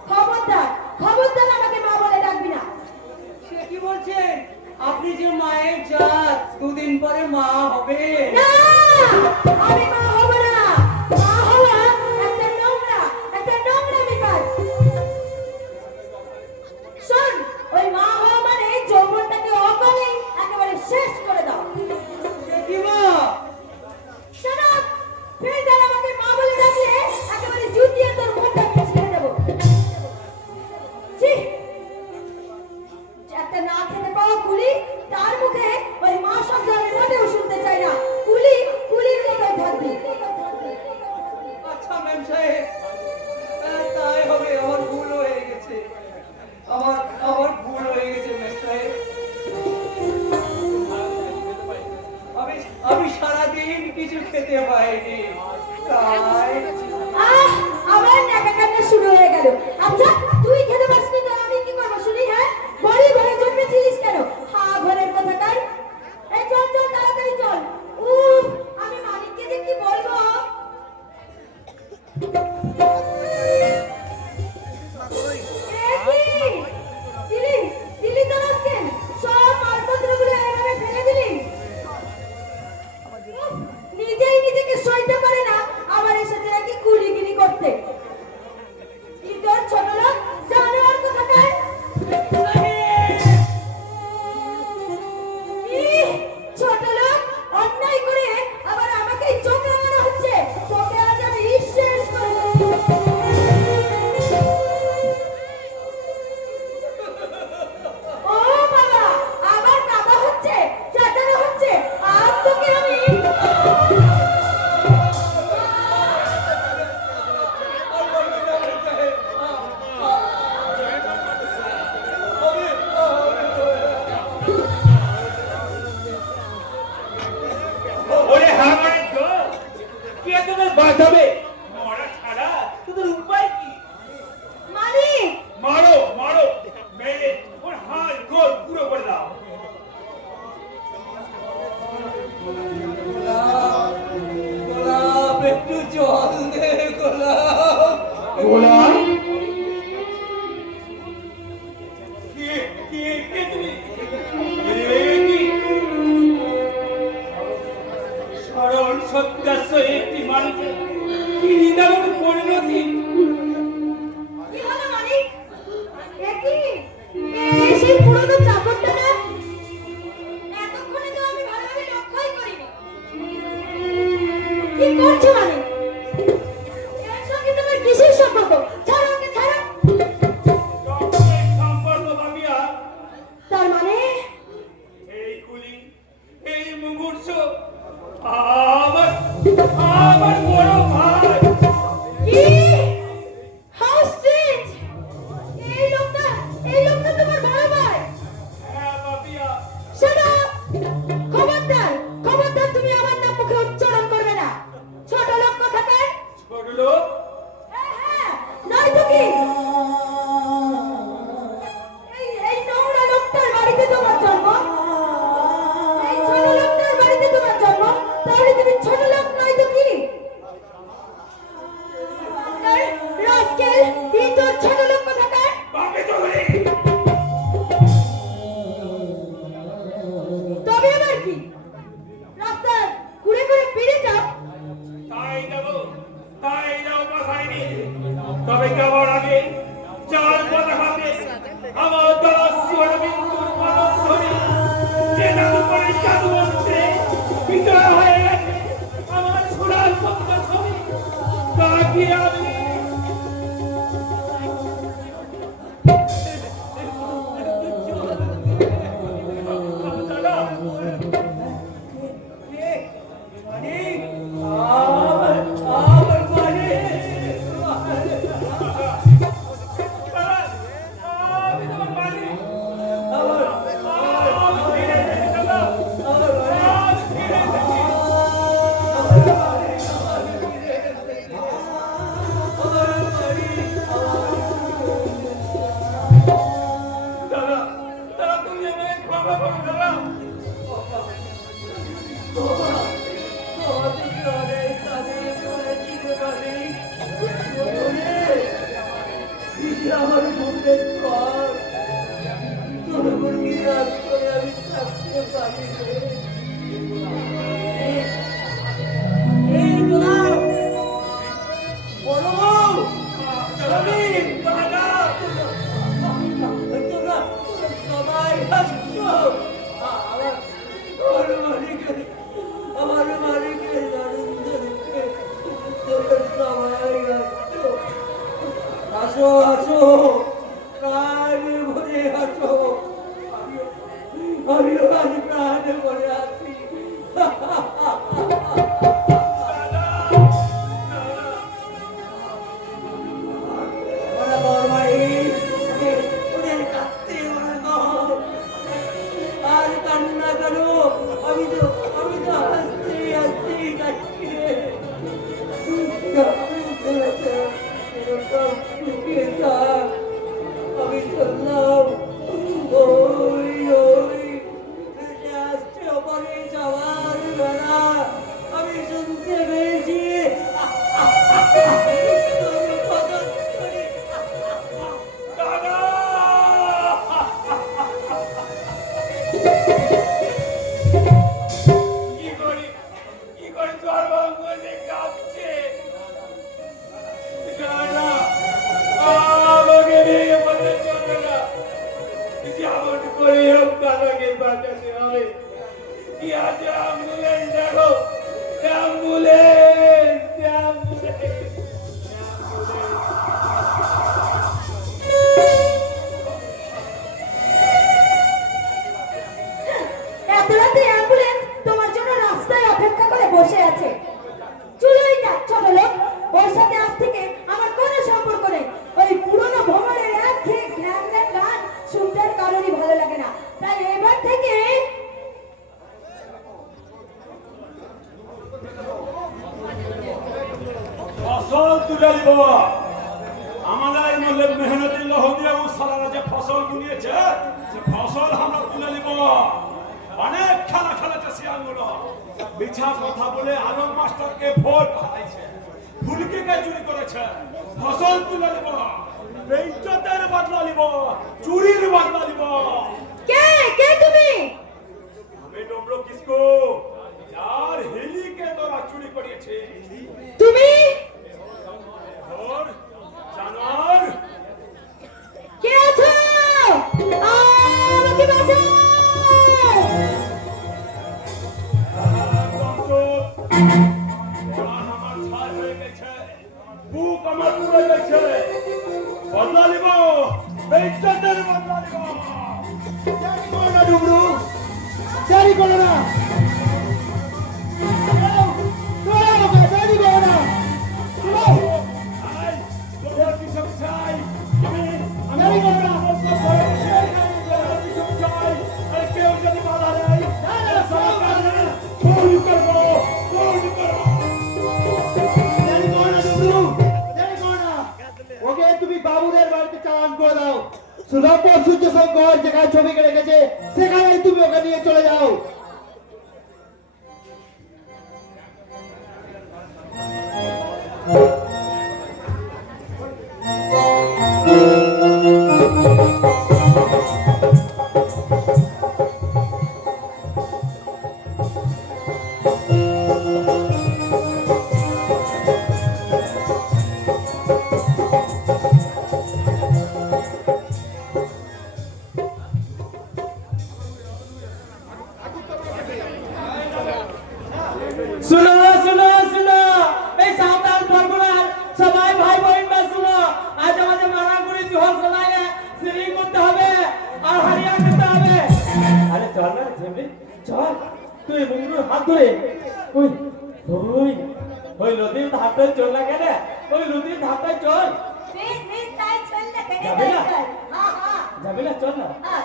খবরদার, খবরদার আমাকে মা বলে ডাকবি না। সে কি বলছেন? আপনি যে মায়ের জাত, দুদিন পরে মা হবে। না, আমি মা হব না। মা হওয়া একটা নোংরা, একটা নোংরামি কাজ। শোন, ওই মা হওয়া মানে যৌবনটাকে অকালে একেবারে শেষ করে দাও। সে কি মা? Shut up! ফের আমাকে মা বলে ডাকলে একেবারে জুতিয়ে তোর মুখটা ছিঁড়ে দেবো। ছি! একটা না খেতে পাওয়া কুলি, তার মুখে ওই মা শব্দ আমি মোটেও শুনতে চাই না। কুলি আমি সারাদিন কিছু খেতে পাইনি, তাই আবার নাকা কান্না শুরু হয়ে গেল। আচ্ছা তুই খেতে পারছিস না, আমি কি করবো শুনি? হ্যাঁ, বড়ি ঘরে জন্মেছিলিস কেন? হা ঘরের কথা কার? এই চল চল তাড়াতাড়ি চল। উফ, আমি মালিককে যে কি বলবো। নিজেই নিজেকে সহ্য করে না, আবার এসেছে নাকি কুলিগিরি করতে। কি তোর ছোট লোক জানোয়ার কোথাকার? ছোট লোক অন্যায় করে আবার আমাকে চোখ রাঙানো হচ্ছে। তোকে আজ আমি শেষ করে দেব। ও বাবা, আবার কাঁদা হচ্ছে, চেঁচানো হচ্ছে। আজ তোকে আমি ওরে হ্যাঁ মানে তো কে তোদের বাঁচাবে? মরা ছাড়া তোদের উপায় কি? মালিক মারো মারো, মেরে ওর হাড় গোল পুরো করে দাও। গোলাপ, একটু জল দে গোলাপ। গোলাপ, কে কে কে তুমি? এ কি সরল সত্যাস্য একটি মানুষের কি নিদারুণ পরিণতি! কি হলো মালিক? এ কি? এই সেই পুরনো চাকরটা না? এতক্ষণে তো আমি ভালোভাবে লক্ষ্যই করিনি। কি করছো মালিক? এর সঙ্গে তোমার কিসের সম্পর্ক? ছাড়ো ওকে, ছাড়ো। রক্তের সম্পর্ক ভাবিয়া তার মানে এই কুলি, এই মুমূর্ষ আমার আমার বড় ভাই। কি? How strange! এই লোকটা তোমার বড় ভাই? হ্যাঁ ভাবিয়া, Shut up! খবরদার, খবরদার তুমি আমার নাম মুখে উচ্চারণ করবে না। ছোট লোক কোথাকার? ছোট লোক হ্যাঁ, নয়তো কি? এই নোংরা লোকটার বাড়িতে তোমার জন্ম? এই ছোট লোকটার বাড়িতে তোমার জন্ম? তাহলে তুমি ছোট লোক নয়তো কি? রাস্কেল, এই তোর ছোট লোক কোথাকার? বাপে তো নেই। তবে আবার কি? রাস্তা ঘুরে ঘুরে ফিরে যাও। তাই যাবো পাশায় নিয়ে। তবে যাওয়ার আগে চার কথা হাতে আমার দাস শিবরবিন্দুর মানব ধরে যে জাদু করে জাদু মন্ত্রে বিজয় হয়ে গেছে আমার সোনার পদ্ম ছবি, তাকে আমি দাদা আমার মানে আমি তোমার মালিক। আমার আমি ফিরে এসেছি দাদা। আমার কি আছে অ্যাম্বুলেন্স দেখো অ্যাম্বুলেন্স অ্যাম্বুলেন্স এত রাতে অ্যাম্বুলেন্স তোমার জন্য রাস্তায় অপেক্ষা করে বসে আছে। চুলোই না ছোট লোক, ওর সাথে আজ থেকে আমার কোনো সম্পর্ক নেই। ওই পুরনো ভ্রমণের একঘেয়ে ঘ্যান ঘ্যান গান শুনতে আর কারোরই ভালো লাগে না। তাই এবার থেকে ফসল তুলে দিব আমাদের মূল্যের মেহনতি লহ দিয়ে সালারা যে ফসল বুনিয়েছে সে ফসল আমরা তুলে নিব। অনেক খেলা খেলেছে শিয়ালগুলো, মিছা কথা বলে আলম মাস্টারকে ভোট হারাইছে, ফুলকিকে চুরি করেছে। ফসল তুলে নিব, বেইজ্জতের বদলা নিব, চুরির বদলা নিব। কে কে তুমি? আমি ডমরো কিসকো, যার হেলিকে তোরা চুরি করিয়েছে। তুমি और जानवर কে আছো? আমাকে বাঁচাও! আমার ছাই হয়ে গেছে, বুক আমার পুড়ে গেছে। বদলা নিব, বেইজ্জতের বদলা নিব। জানি করো না ডুবরু, জানি করো না, জানি করো না। আই, তোর কিসব চাই? জানি করো না। কিসব চাই? আরে কেউ যদি বাধা দেয়, সরকার খুন করবো, খুন করবো। জানি করো না ডুবরু, জানি করো না। ওকে তুমি বাবুদের বাড়িতে চালান করে দাও। সুলভ সূর্য শঙ্কর যেখানে ছবিকে রেখেছে সেখানে তুমি ওকে নিয়ে চলে যাও। শুনো শুনো শুনো, এই সাঁওতাল পরগনার সবাই ভাই বোনরা শুনো, আজ আমাদের মারাগুড়ি জোহর সলাইয়ে সিঁড়ি করতে হবে আর হারিয়া করতে হবে। আরে চল না ঝেমলি, চল তুই মুঙ্গুর হাত ধরে ওই ওই ওই নদীর ধাপটায় চল না কেন, ওই নদীর ধাপটায় চল। বেশ বেশ তাই চল না কেন? যাবে না? হ্যাঁ হ্যাঁ যাবে না, চল না। হ্যাঁ।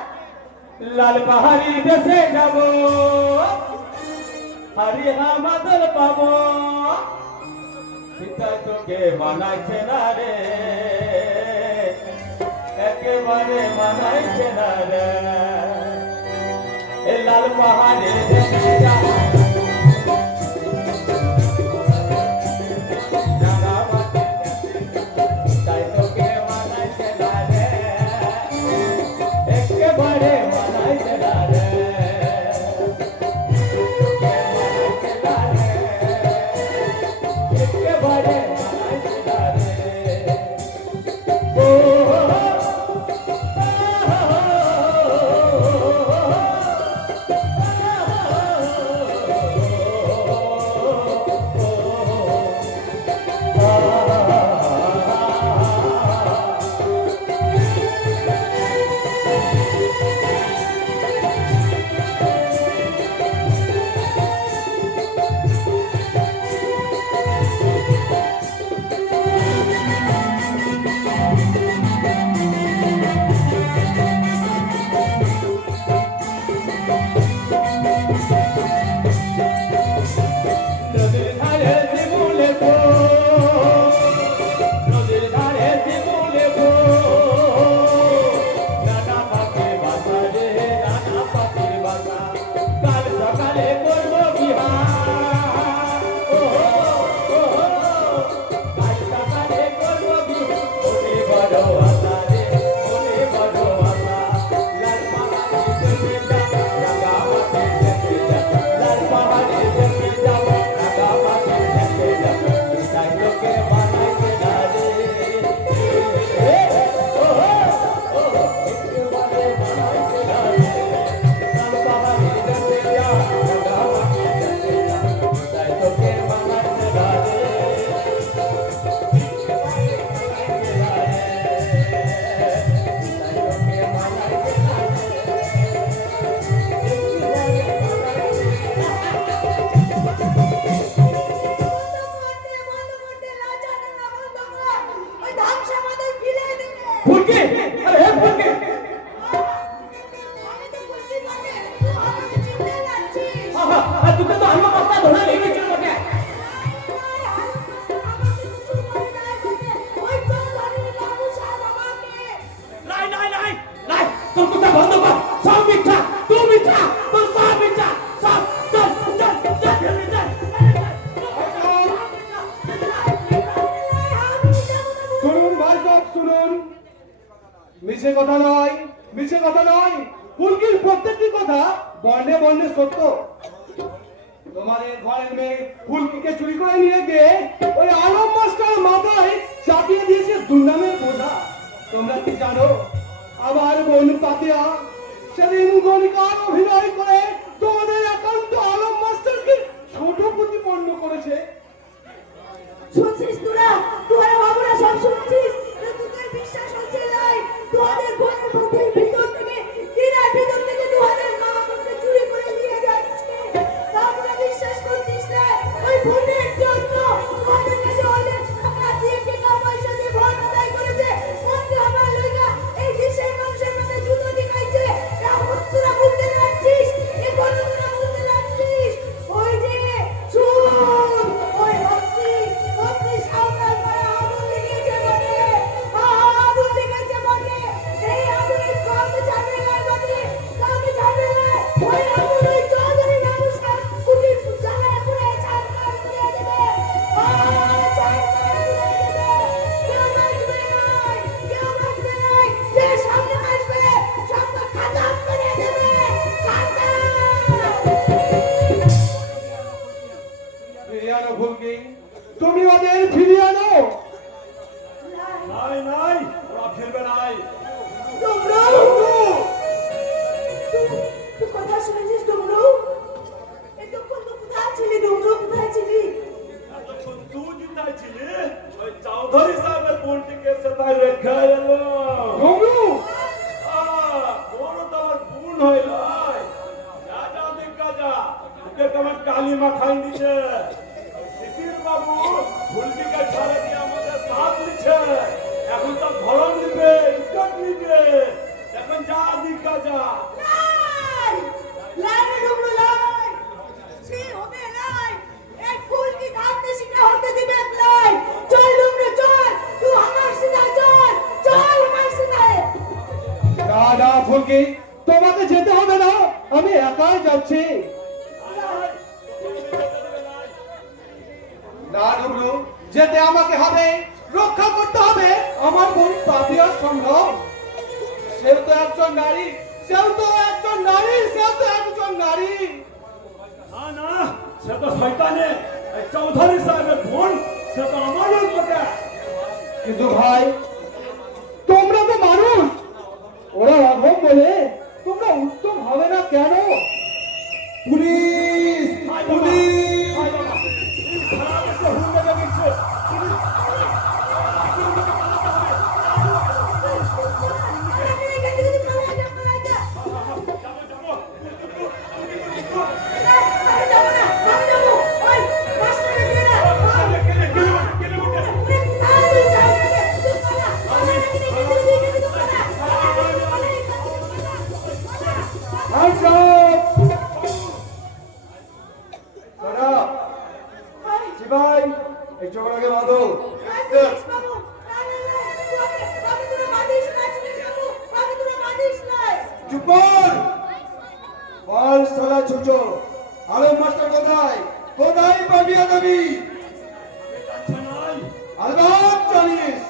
লাল পাহাড়ি দেশে যাব, হারিয়া মাদল পাবো, পিতা তোকে মানাইছে না রে, একেবারে মানাইছে না রে। এ লাল পাহাড়ি দেশে যাব, তাই তোকে মানাইছে না রে, একেবারে মানাইছে না রে। একেবারে মানাইছে না রে। ও কথা নয়, মিছে কথা নয়, ফুলকির প্রত্যেকটি কথা বর্ণে বর্ণে সত্য। তোমাদের ঘরের মেয়ে ফুলকিকে চুরি করে নিয়ে গিয়ে ওই আলম মাস্টার মাথায় চাপিয়ে দিয়েছে দুর্নামের বোঝা। তোমরা কি জানো আমার বোন পাতিয়া সেদিন গণিকার অভিনয় করে তোমাদের একান্ত আলম মাস্টারকে ছোট প্রতিপন্ন করেছে। শুনছিস তোরা বাবুরা সব শুনছিস? তোদের বিশ্বাস হচ্ছে নাই? তোদের ঘরের মধ্যে ভিতর থেকে দিনের ভিতর থেকে তোদের মা আমাকে চুরি করে নিয়ে যাচ্ছে। তোমরা বিশ্বাস করছিস না? ওই বোনের জন্য তোদের কাছে অনেক টাকা দিয়ে টাকা পয়সা দিয়ে ভোট আদায় করেছে। মন্ত্রী আমার লইগা এই দেশের মানুষের মধ্যে জুতো দেখাইছে। তোরা বুঝতে পারছিস? এখন তোরা বুঝতে পারছিস? ওই যে শুন, ওই মন্ত্রী সাউন্ডার করে আগুন লেগেছে বটে। আগুন লেগেছে বটে। এই আগুনের কাউকে ছাড়বে না বটে, কাউকে ছাড়বে না। ওই আগুন ওই চৌধুরী ব্যবস্থা কুটির জায়গায় পুড়ে ছাড়খাড় করে দেবে। ছাড়খাড় করে দেবে। কেউ বাঁচবে নাই, কেউ বাঁচবে নাই। যে সামনে আসবে সবকে খাতাম করে দেবে। ফিরিয়ে আনো ফুলকি, তুমি ওদের ফিরিয়ে আনো। নাই নাই, ওরা ফিরবে নাই। ডুমরু, তুই কথা শুনেছিস ডুমরু? এতক্ষণ তুই কোথায় ছিলি ডুমরু? কোথায় ছিলি? এতক্ষণ তুই জিতাই ছিলি, ওই চৌধুরী সাহেবের বোনটিকে সেটাই রেখে এলো। ডমরু, বড় তো আমার বোন হইল। যা যা দেখা যা, ওকে তোমার কালী মাখাই দিচ্ছে। শিশির বাবু ফুলকিকে ছাড়া দিয়ে আমাদের সাথ দিচ্ছে। এখন তো ধরন নিবে, ইজ্জত নিবে। এখন যা দেখা যা। লাই! লাই রে ডুমরু লাই! সে হবে লাই! এই ফুল কি ধারতে শিখে হতে দিবে লাই! চল ডুমরু চল! তুই আমার সিধা চল! চল আমার সিধায়! না না ফুলকি, তোমাকে যেতে হবে না, আমি একাই যাচ্ছি। না ডুবলু, যেতে আমাকে হবে, রক্ষা করতে হবে আমার বোন পাপিয়ার সংগ্রাম। সেও তো একজন নারী, সেও তো একজন নারী, সেও তো একজন নারী। না না, সে তো শয়তানে। এই চৌধুরী সাহেবের বোন, সে তো আমারও বটে। কিন্তু ভাই, তোমরা তো মানুষ, ওরা অধম বলে তোমরা উত্তম হবে না কেন? Police, police! হায় বাবা, এই সারা দেশে হুমড়ি লেগে গেছে। যাবো, যাবো। আমি যাবো না, আমি যাবো। ওই মাস্টারকে দিয়ে না। কেলে বটে? আমি যাবো না, তুই পালা। আমি নাকি দেখে তুই পালা। Hands up! Shut up! সিপাই, এই ছোকরাকে বাঁধো। বাবু, আমি তোরা বাঁধিস না, বাবু, আমি তোরা বাঁধিস না। চুপ কর! বল সালা ছুচো, আলম মাস্টার কোথায়? কোথায় পাবিয়া দেবী? যাচ্ছে নাই। আলবাত জানিস?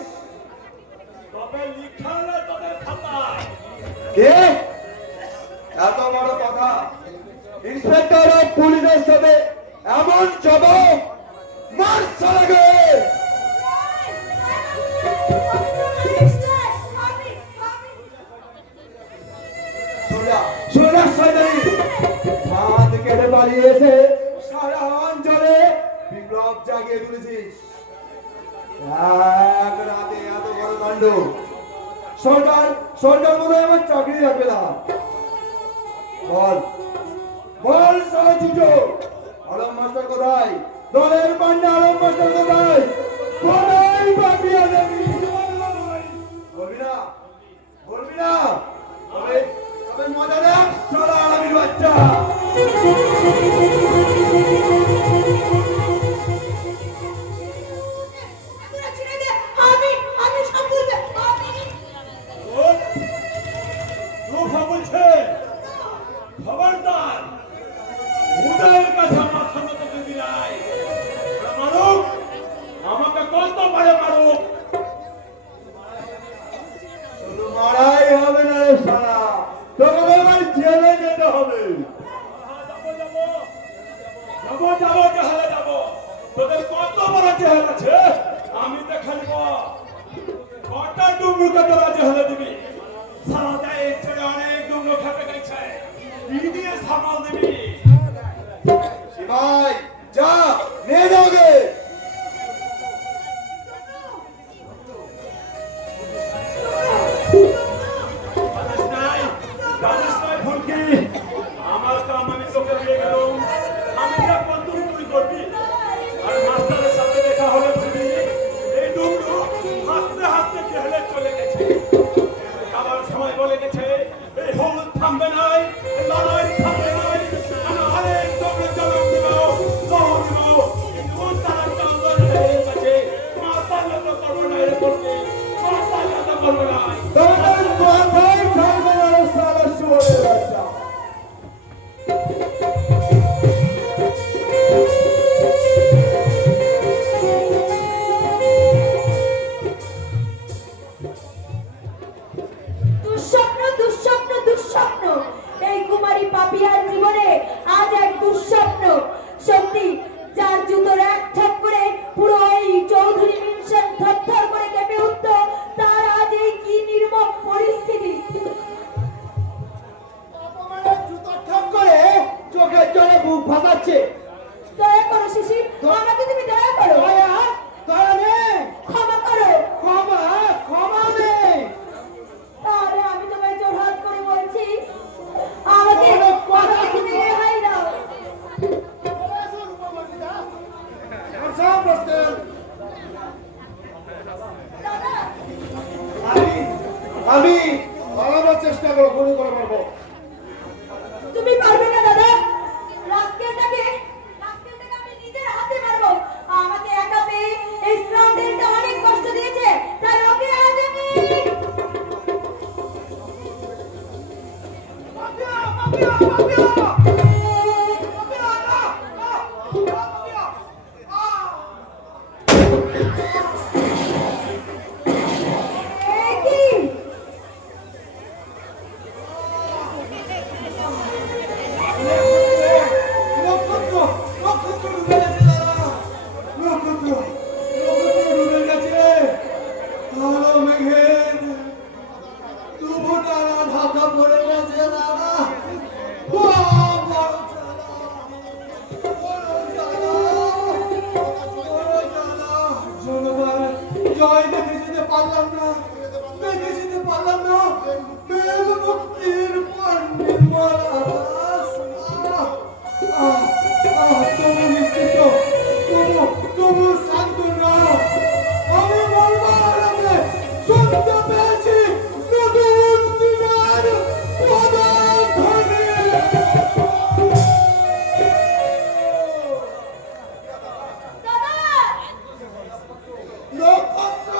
তবে লিখা নেই তোদের খাতায়। কে? এত বড় কথা! ইন্সপেক্টর অফ পুলিশের সাথে এমন জবাব! মার সালাকে! সোজা সোজা শয়তানি! হাত কেটে পালিয়েছে, সারা অঞ্চলে বিপ্লব জাগিয়ে তুলেছিস। এক রাতে এত বড় কাণ্ড! সরকার সরকার বোধহয় আমার চাকরি রাখবে না। বল বল সারা ছুটো, আলম মাস্টার কোথায়? দলের পান্ডা আলম মাস্টার কোথায়? কোথায় পাপিয়া দেবী? বলবি না, বলবি না? তবে তবে মজা দেখ সারা আলমীর বাচ্চা। তোরা ছেড়ে দে, আমি সব বলবে, আমি রূপা বলছে, খবরদার, ভূতের কাছে মাথা নত দিবি নাই। মানুষ তোদের কত বড় জেহেল আছে আমি দেখাবো কটা ডুমরুকে তোরা জেহেলে দিবি সারা দেয় ছেড়ে অনেক ডুমরু খেতে গেছে কি দিয়ে সামাল দিবি ভাই যা নিয়ে যাওগে জানিস নাই ফুলকি আমার কাম আমি তোকে দিয়ে গেলাম আমি যা বন্ধু তুই করবি আর মাস্টারের সাথে দেখা হলে বলবি এই ডুমরু হাসতে হাসতে জেহেলে চলে গেছে খাবার সময় বলে গেছে এই হলুদ থামবে নাই লড়াই থামবে নাই আমি অনেক ডুমরু জলম দিব জলম দিব কিন্তু তারা চন্দন হয়ে গেছে মাস্টার তো করবো না এর করবে মাস্টার তো করবো না তোমার মাথায় থাকবে না সারা শুয়োরের বাচ্চা। দুঃস্বপ্ন দুঃস্বপ্ন দুঃস্বপ্ন এই কুমারী পাপিয়ার জীবনে আজ এক দুঃস্বপ্ন সত্যি যার জুতোর এক ঠাপ করে পুরো এই চৌধুরী মিনশন থরথর করে কেঁপে উঠত তার আজ এই কি নির্মম পরিস্থিতি অপমানের জুতো ঠাপ করে চোখের জলে মুখ ভাসাচ্ছে দয়া করো শিশির আমাকে তুমি দয়া করো দয়া দয়া নেই ক্ষমা করো ক্ষমা ক্ষমা নেই তাহলে আমি তোমায় জোরহাত করে বলছি আমাকে আমাকে তুমি রেহাই দাও দাদা আমি পালাবার চেষ্টা করো গুলি করে মারবো তুমি পারবে না দাদা রাস্কেলটাকে আমি নিজের হাতে মারবো আমাকে একা পেয়ে এই স্টুডেন্টটা অনেক কষ্ট দিয়েছে তাই ওকে আজ আমি এ কি? নক্ষত্র নক্ষত্র ডুবে গেছে দাদা নক্ষত্র নক্ষত্র ডুবে গেছে কালো মেঘের তবু তারা ঢাকা পড়ে গেছে দাদা বড় জ্বালা, বড় জ্বালা, বড় জ্বালা। জনগণ জয় দেখে যেতে পারলাম না দেখে যেতে পারলাম না মেঘ মুক্তির পর নির্মল আকাশ তবু নিশ্চিত তবু শান্ত না আমি বলবার আগে শুনতে পেয়েছি নতুন দিনের পদধ্বনি দাদা নক্ষত্র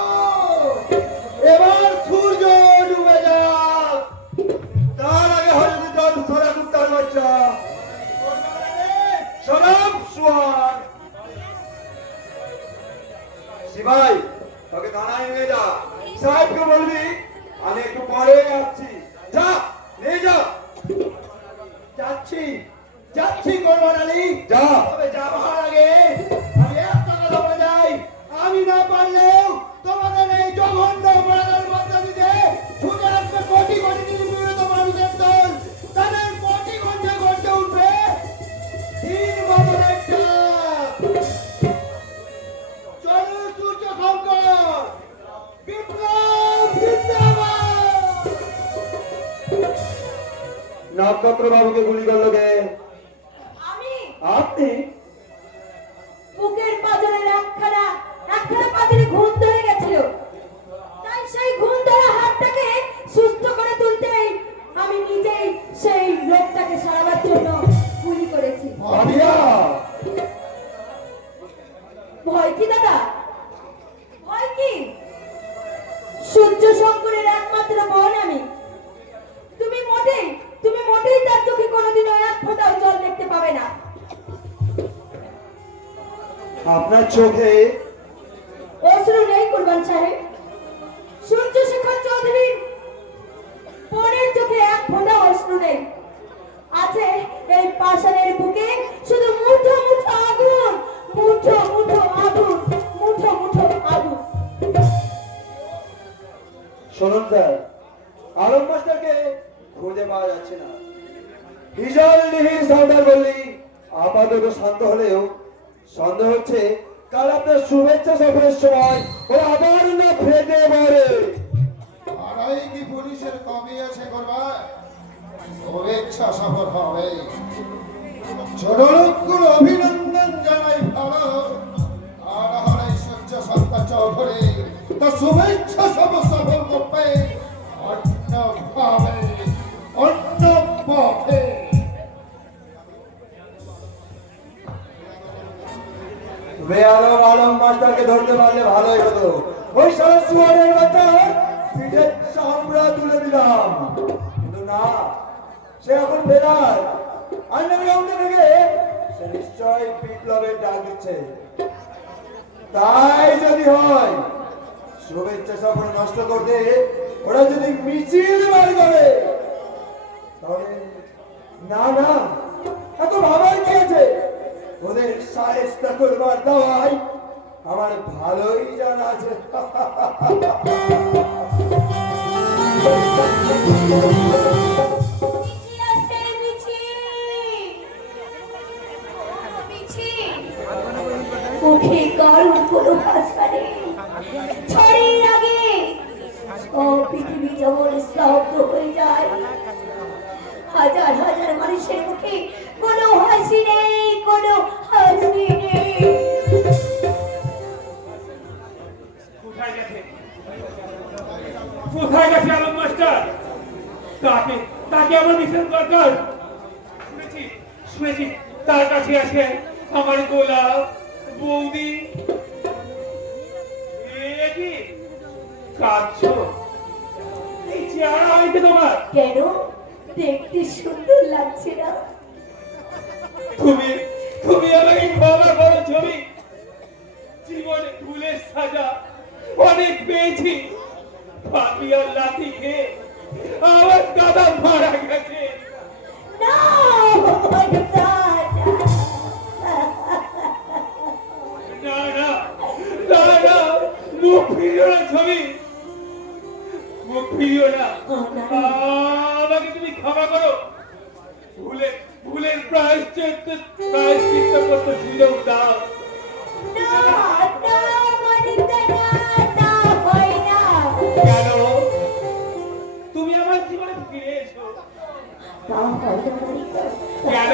এবার সূর্য ডুবে যাক তার আগে হয়তো জল ধরা কুত্তার বাচ্চা সরব সোয়ার শিবাই তোকে থানায় নিয়ে যা সাহেবকে বলবি আমি একটু পরে যাচ্ছি যা নিয়ে যা যাচ্ছি যাচ্ছি কোরবান আলী যা তবে যাবার আগে আমি একটা কথা বলে যাই আমি না পারলেও তোমাদের এই জঘন্য অপরাধের পদ্ধতিতে ছুটে আসবে কোটি কোটি নিপীড়িত মানুষের দল তাদের কোটি ঘন্টা ঘন্টা উঠবে দিন বাবনের ডাক চলো সূর্য শঙ্কর বিপ্লব জিন্দাবাদ নক্ষত্র বাবুকে গুলি করলো কে আমি আপনি বুকের পাজরের একখানা পাজরে ঘুম ধরে গেছিল তাই সেই ঘুম ধরা হাতটাকে সুস্থ করে তুলতেই আমি নিজেই সেই লোকটাকে সারাবার জন্য গুলি করেছি আদিয়া ভয় কি দাদা ভয় কি সূর্য শঙ্করের একমাত্র বোন আমি তুমি মোটেই তার চোখে কোনোদিনও এক ফোঁটাও জল দেখতে পাবে না আপনার চোখে অশ্রু নেই কুরবান সাহেব সূর্যশেখর চৌধুরীর বোনের চোখে এক ফোঁটা অশ্রু নেই আছে এই পাষাণের বুকে শুধু মুঠো মুঠো আগুন মুঠো মুঠো মাস্টার। আলম মাস্টারকে খুঁজে পাওয়া যাচ্ছে না। হিজল নিহির সাউন্ডার বললি আপাতত শান্ত হলেও সন্দেহ হচ্ছে কাল আপনার শুভেচ্ছা সফরের সময় ও আবার না ফেটে পড়ে। আড়াই কি পুলিশের কবি আছে করবা শুভেচ্ছা সফর হবে ছোট লোকগুলো অভিনন্দন জানাই ভালো আর আড়াই সহ্য সত্তা চৌধুরী তা শুভেচ্ছা সফর সফল করবে অন্য ভাবে অন্য পথে। বেয়ারম আলম মাস্টারকে ধরতে পারলে ভালোই হতো। ওই সারা সুয়ারের বাচ্চা পিঠের চামড়া তুলে দিলাম, কিন্তু না, সে এখন বেরার আন্ডারগ্রাউন্ডে থেকে সে নিশ্চয় বিপ্লবের ডাক দিচ্ছে। তাই যদি হয় শুভেচ্ছা সফর নষ্ট করতে ওরা যদি মিছিল বার করে তাহলে না না, এত ভাবার কি আছে? ওদের সাহেস্তা করবার দাওয়াই আমার ভালোই জানা আছে। মুখে কারণ কোনো ভাষা নেই, ছড়িয়ে আগে ও পৃথিবী যেমন স্তব্ধ হয়ে যায়, হাজার হাজার মানুষের মুখে কোনো হাসি নেই, কোনো হাসি নেই। কোথায় গেছে আলম মাস্টার? তাকে তাকে আমার মিশন দরকার। শুনেছি তার কাছে আছে আমার গোলাপ বৌদি। এ কি কাঁদছো? এই চেহারা হয়েছে তোমার? কেন দেখতে সুন্দর লাগছে না? তুমি তুমি আমাকে ক্ষমা করো ছবি। জীবনে ফুলের সাজা অনেক পেয়েছি, পাখি আর লাঠি খেয়ে আমার দাদা মারা গেছে। না ভগবান, না না না না, মুখ ফিরিও না ছবি, মুখ ফিরিও না। আমাকে তুমি ক্ষমা করো। ভুলের প্রায়শ্চিত্ত করতে সুযোগ দাও। না না মানিকা, না না হয় না। কেন? তুমি আমার জীবনে ফিরে এসো। তা হয় না মানিকা। কেন?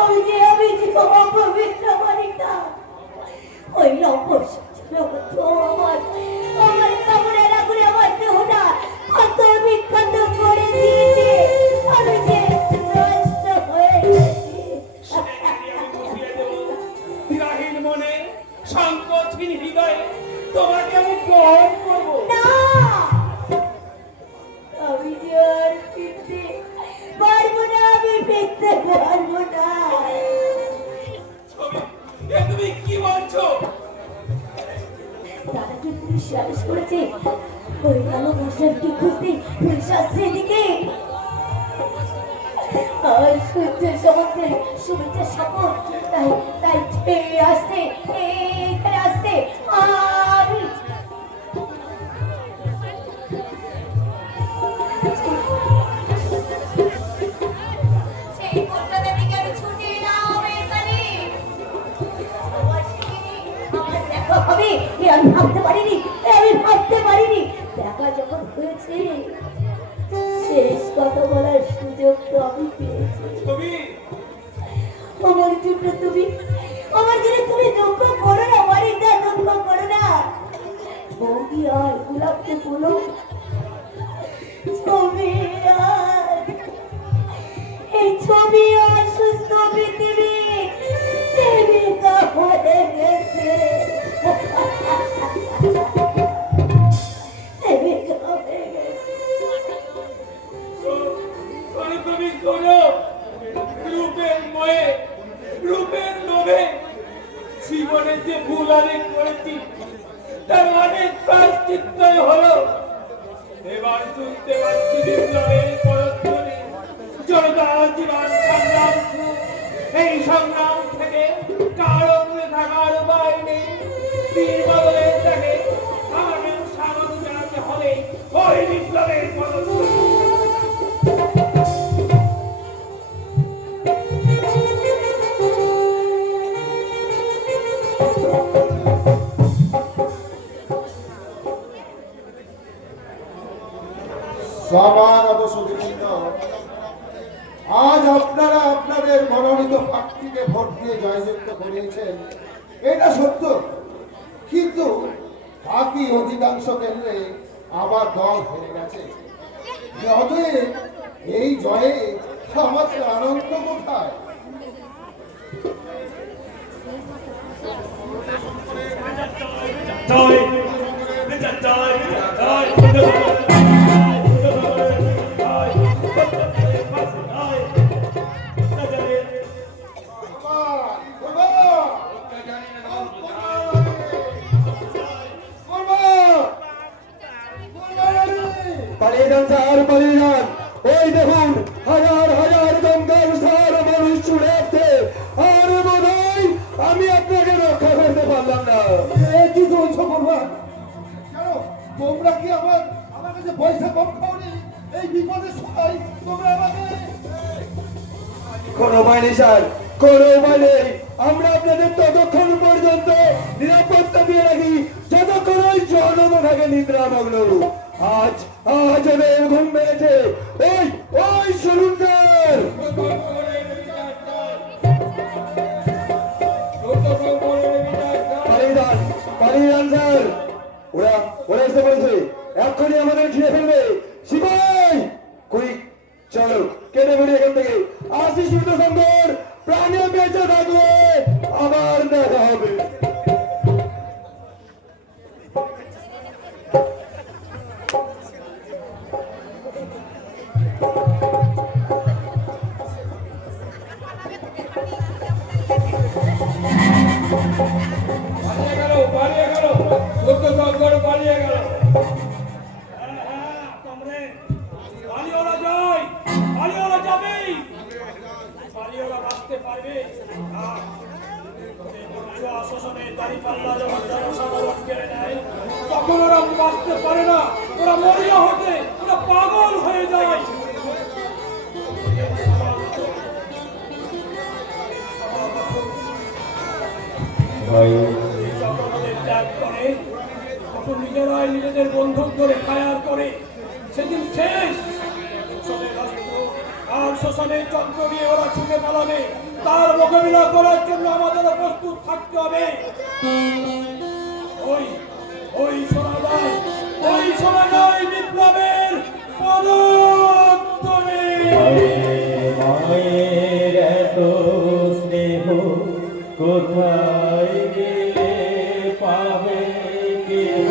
আমি যে অপবিত্র মানিকা, ওই লম্বর আমার কামড়ের আগুনে আমার দেহটা কত বিক্ষত করে দিয়েছে। আমি যে নষ্ট হয়ে গেছি। বিরাহীন মনে, সংকোচহীন হৃদয়ে তোমাকে আমি গ্রহণ করবো। না, আমি যে আর ফিরতে পারবো না, আমি ফিরতে পারবো না। তুমি কি বলছো? দাদা কি পুলিশ অ্যারেস্ট করেছে? ওই কালো মাস্টারকে খুঁজতে পুলিশ আসছে এদিকে। আর সূর্য সমাজের শুভেচ্ছা শপথ, তাই তাই ছেড়ে আসছে, এখানে আসছে। আমি সেই কলকাতা থেকে আমি ছুটে এলাম এখানে। আমার দেখা হবে এ আমি ভাবতে পারিনি, দেখা যখন হয়েছে শেষ কথা বলার সুযোগ তো আমি পেয়েছি। আমার জন্য তুমি দুঃখ করো না মারিদা, দুঃখ করো না। বৌদি আর গোলাপকে বলো ছবি আর এই ছবি আর সুস্থ পৃথিবী দেবিকা হয়ে গেছে। তুমি শোনো, রূপের লোভে জীবনে যে ভুল অনেক করেছি তার অনেক প্রায়শ্চিত্ত হলো। এবার শুনতে পাচ্ছি বিপ্লবের পরক্ষণে জনতা জীবন সংগ্রাম। এই সংগ্রাম থেকে কারো দূরে থাকার উপায় নেই। বীর বদলের থেকে আমাদের স্বাগত জানাই। সমানত সুধীবৃন্দ, আজ আপনারা আপনাদের মনোনীত প্রার্থীকে ভোট দিয়ে জয়যুক্ত করিয়েছেন, এটা সত্য। কিন্তু বাকি অধিকাংশ কেন্দ্রে আমার দল হেরে গেছে। অতএব এই জয়ে আমাদের আনন্দ কোথায়? জয় জয় জয় পালিয়ে যান স্যার, পালিয়ে যান। ওই দেখুন হাজার হাজার জঙ্গল সার মানুষ ছুড়ে আসছে, আর বোধহয় আমি আপনাকে রক্ষা করতে পারলাম না। কি বলছো করবা? কেন তোমরা কি আমার কাছে পয়সা কম খাওনি? এই বিপদের সময় তোমরা আমাকে কোনো উপায় নেই স্যার, কোনো উপায় নেই। আমরা আপনাদের ততক্ষণ পর্যন্ত নিরাপত্তা দিয়ে রাখি যতক্ষণ ওই জনতা থাকে নিদ্রামগ্ন। আজ আজ ওদের ঘুম ভেঙেছে। ওই ওই শুনুন স্যার, পালিয়ে যান, পালিয়ে যান স্যার। ওরা ওরা এসে বলেছে এক্ষুনি আমাদের ঘিরে ফেলবে। সিপাই কুইক চলো কেটে পড়ি এখান থেকে। আসি সূর্য শঙ্কর, প্রাণে বেঁচে থাকলে আবার দেখা হবে। পালিয়ে গেল, সূর্য শঙ্কর পালিয়ে গেল। পালিওরা যায়, পালিওরা যাবেই, পালিওরা বাঁচতে পারবে। আশ্বাসনে দাঁড়িপাল্লা যখন জনসাধারণ কেড়ে নেয়, তখন ওরা বাঁচতে পারে না, ওরা মরিয়া হতে, ওরা পাগল হয়ে যায়। ত্যাগ করে তখন নিজেরাই নিজেদের বন্দুক ধরে ফায়ার করে সেদিন শেষ। শোষণের অস্ত্র আর শোষণের যন্ত্র নিয়ে ওরা ছুটে পালাবে, তার মোকাবিলা করার জন্য আমাদেরও প্রস্তুত থাকতে হবে। ওই ওই সোনাদাই, ওই সোনাদাই বিপ্লবের পদতলে। মায়ের এত স্নেহ কোথায় গেলে পাবে কেউ?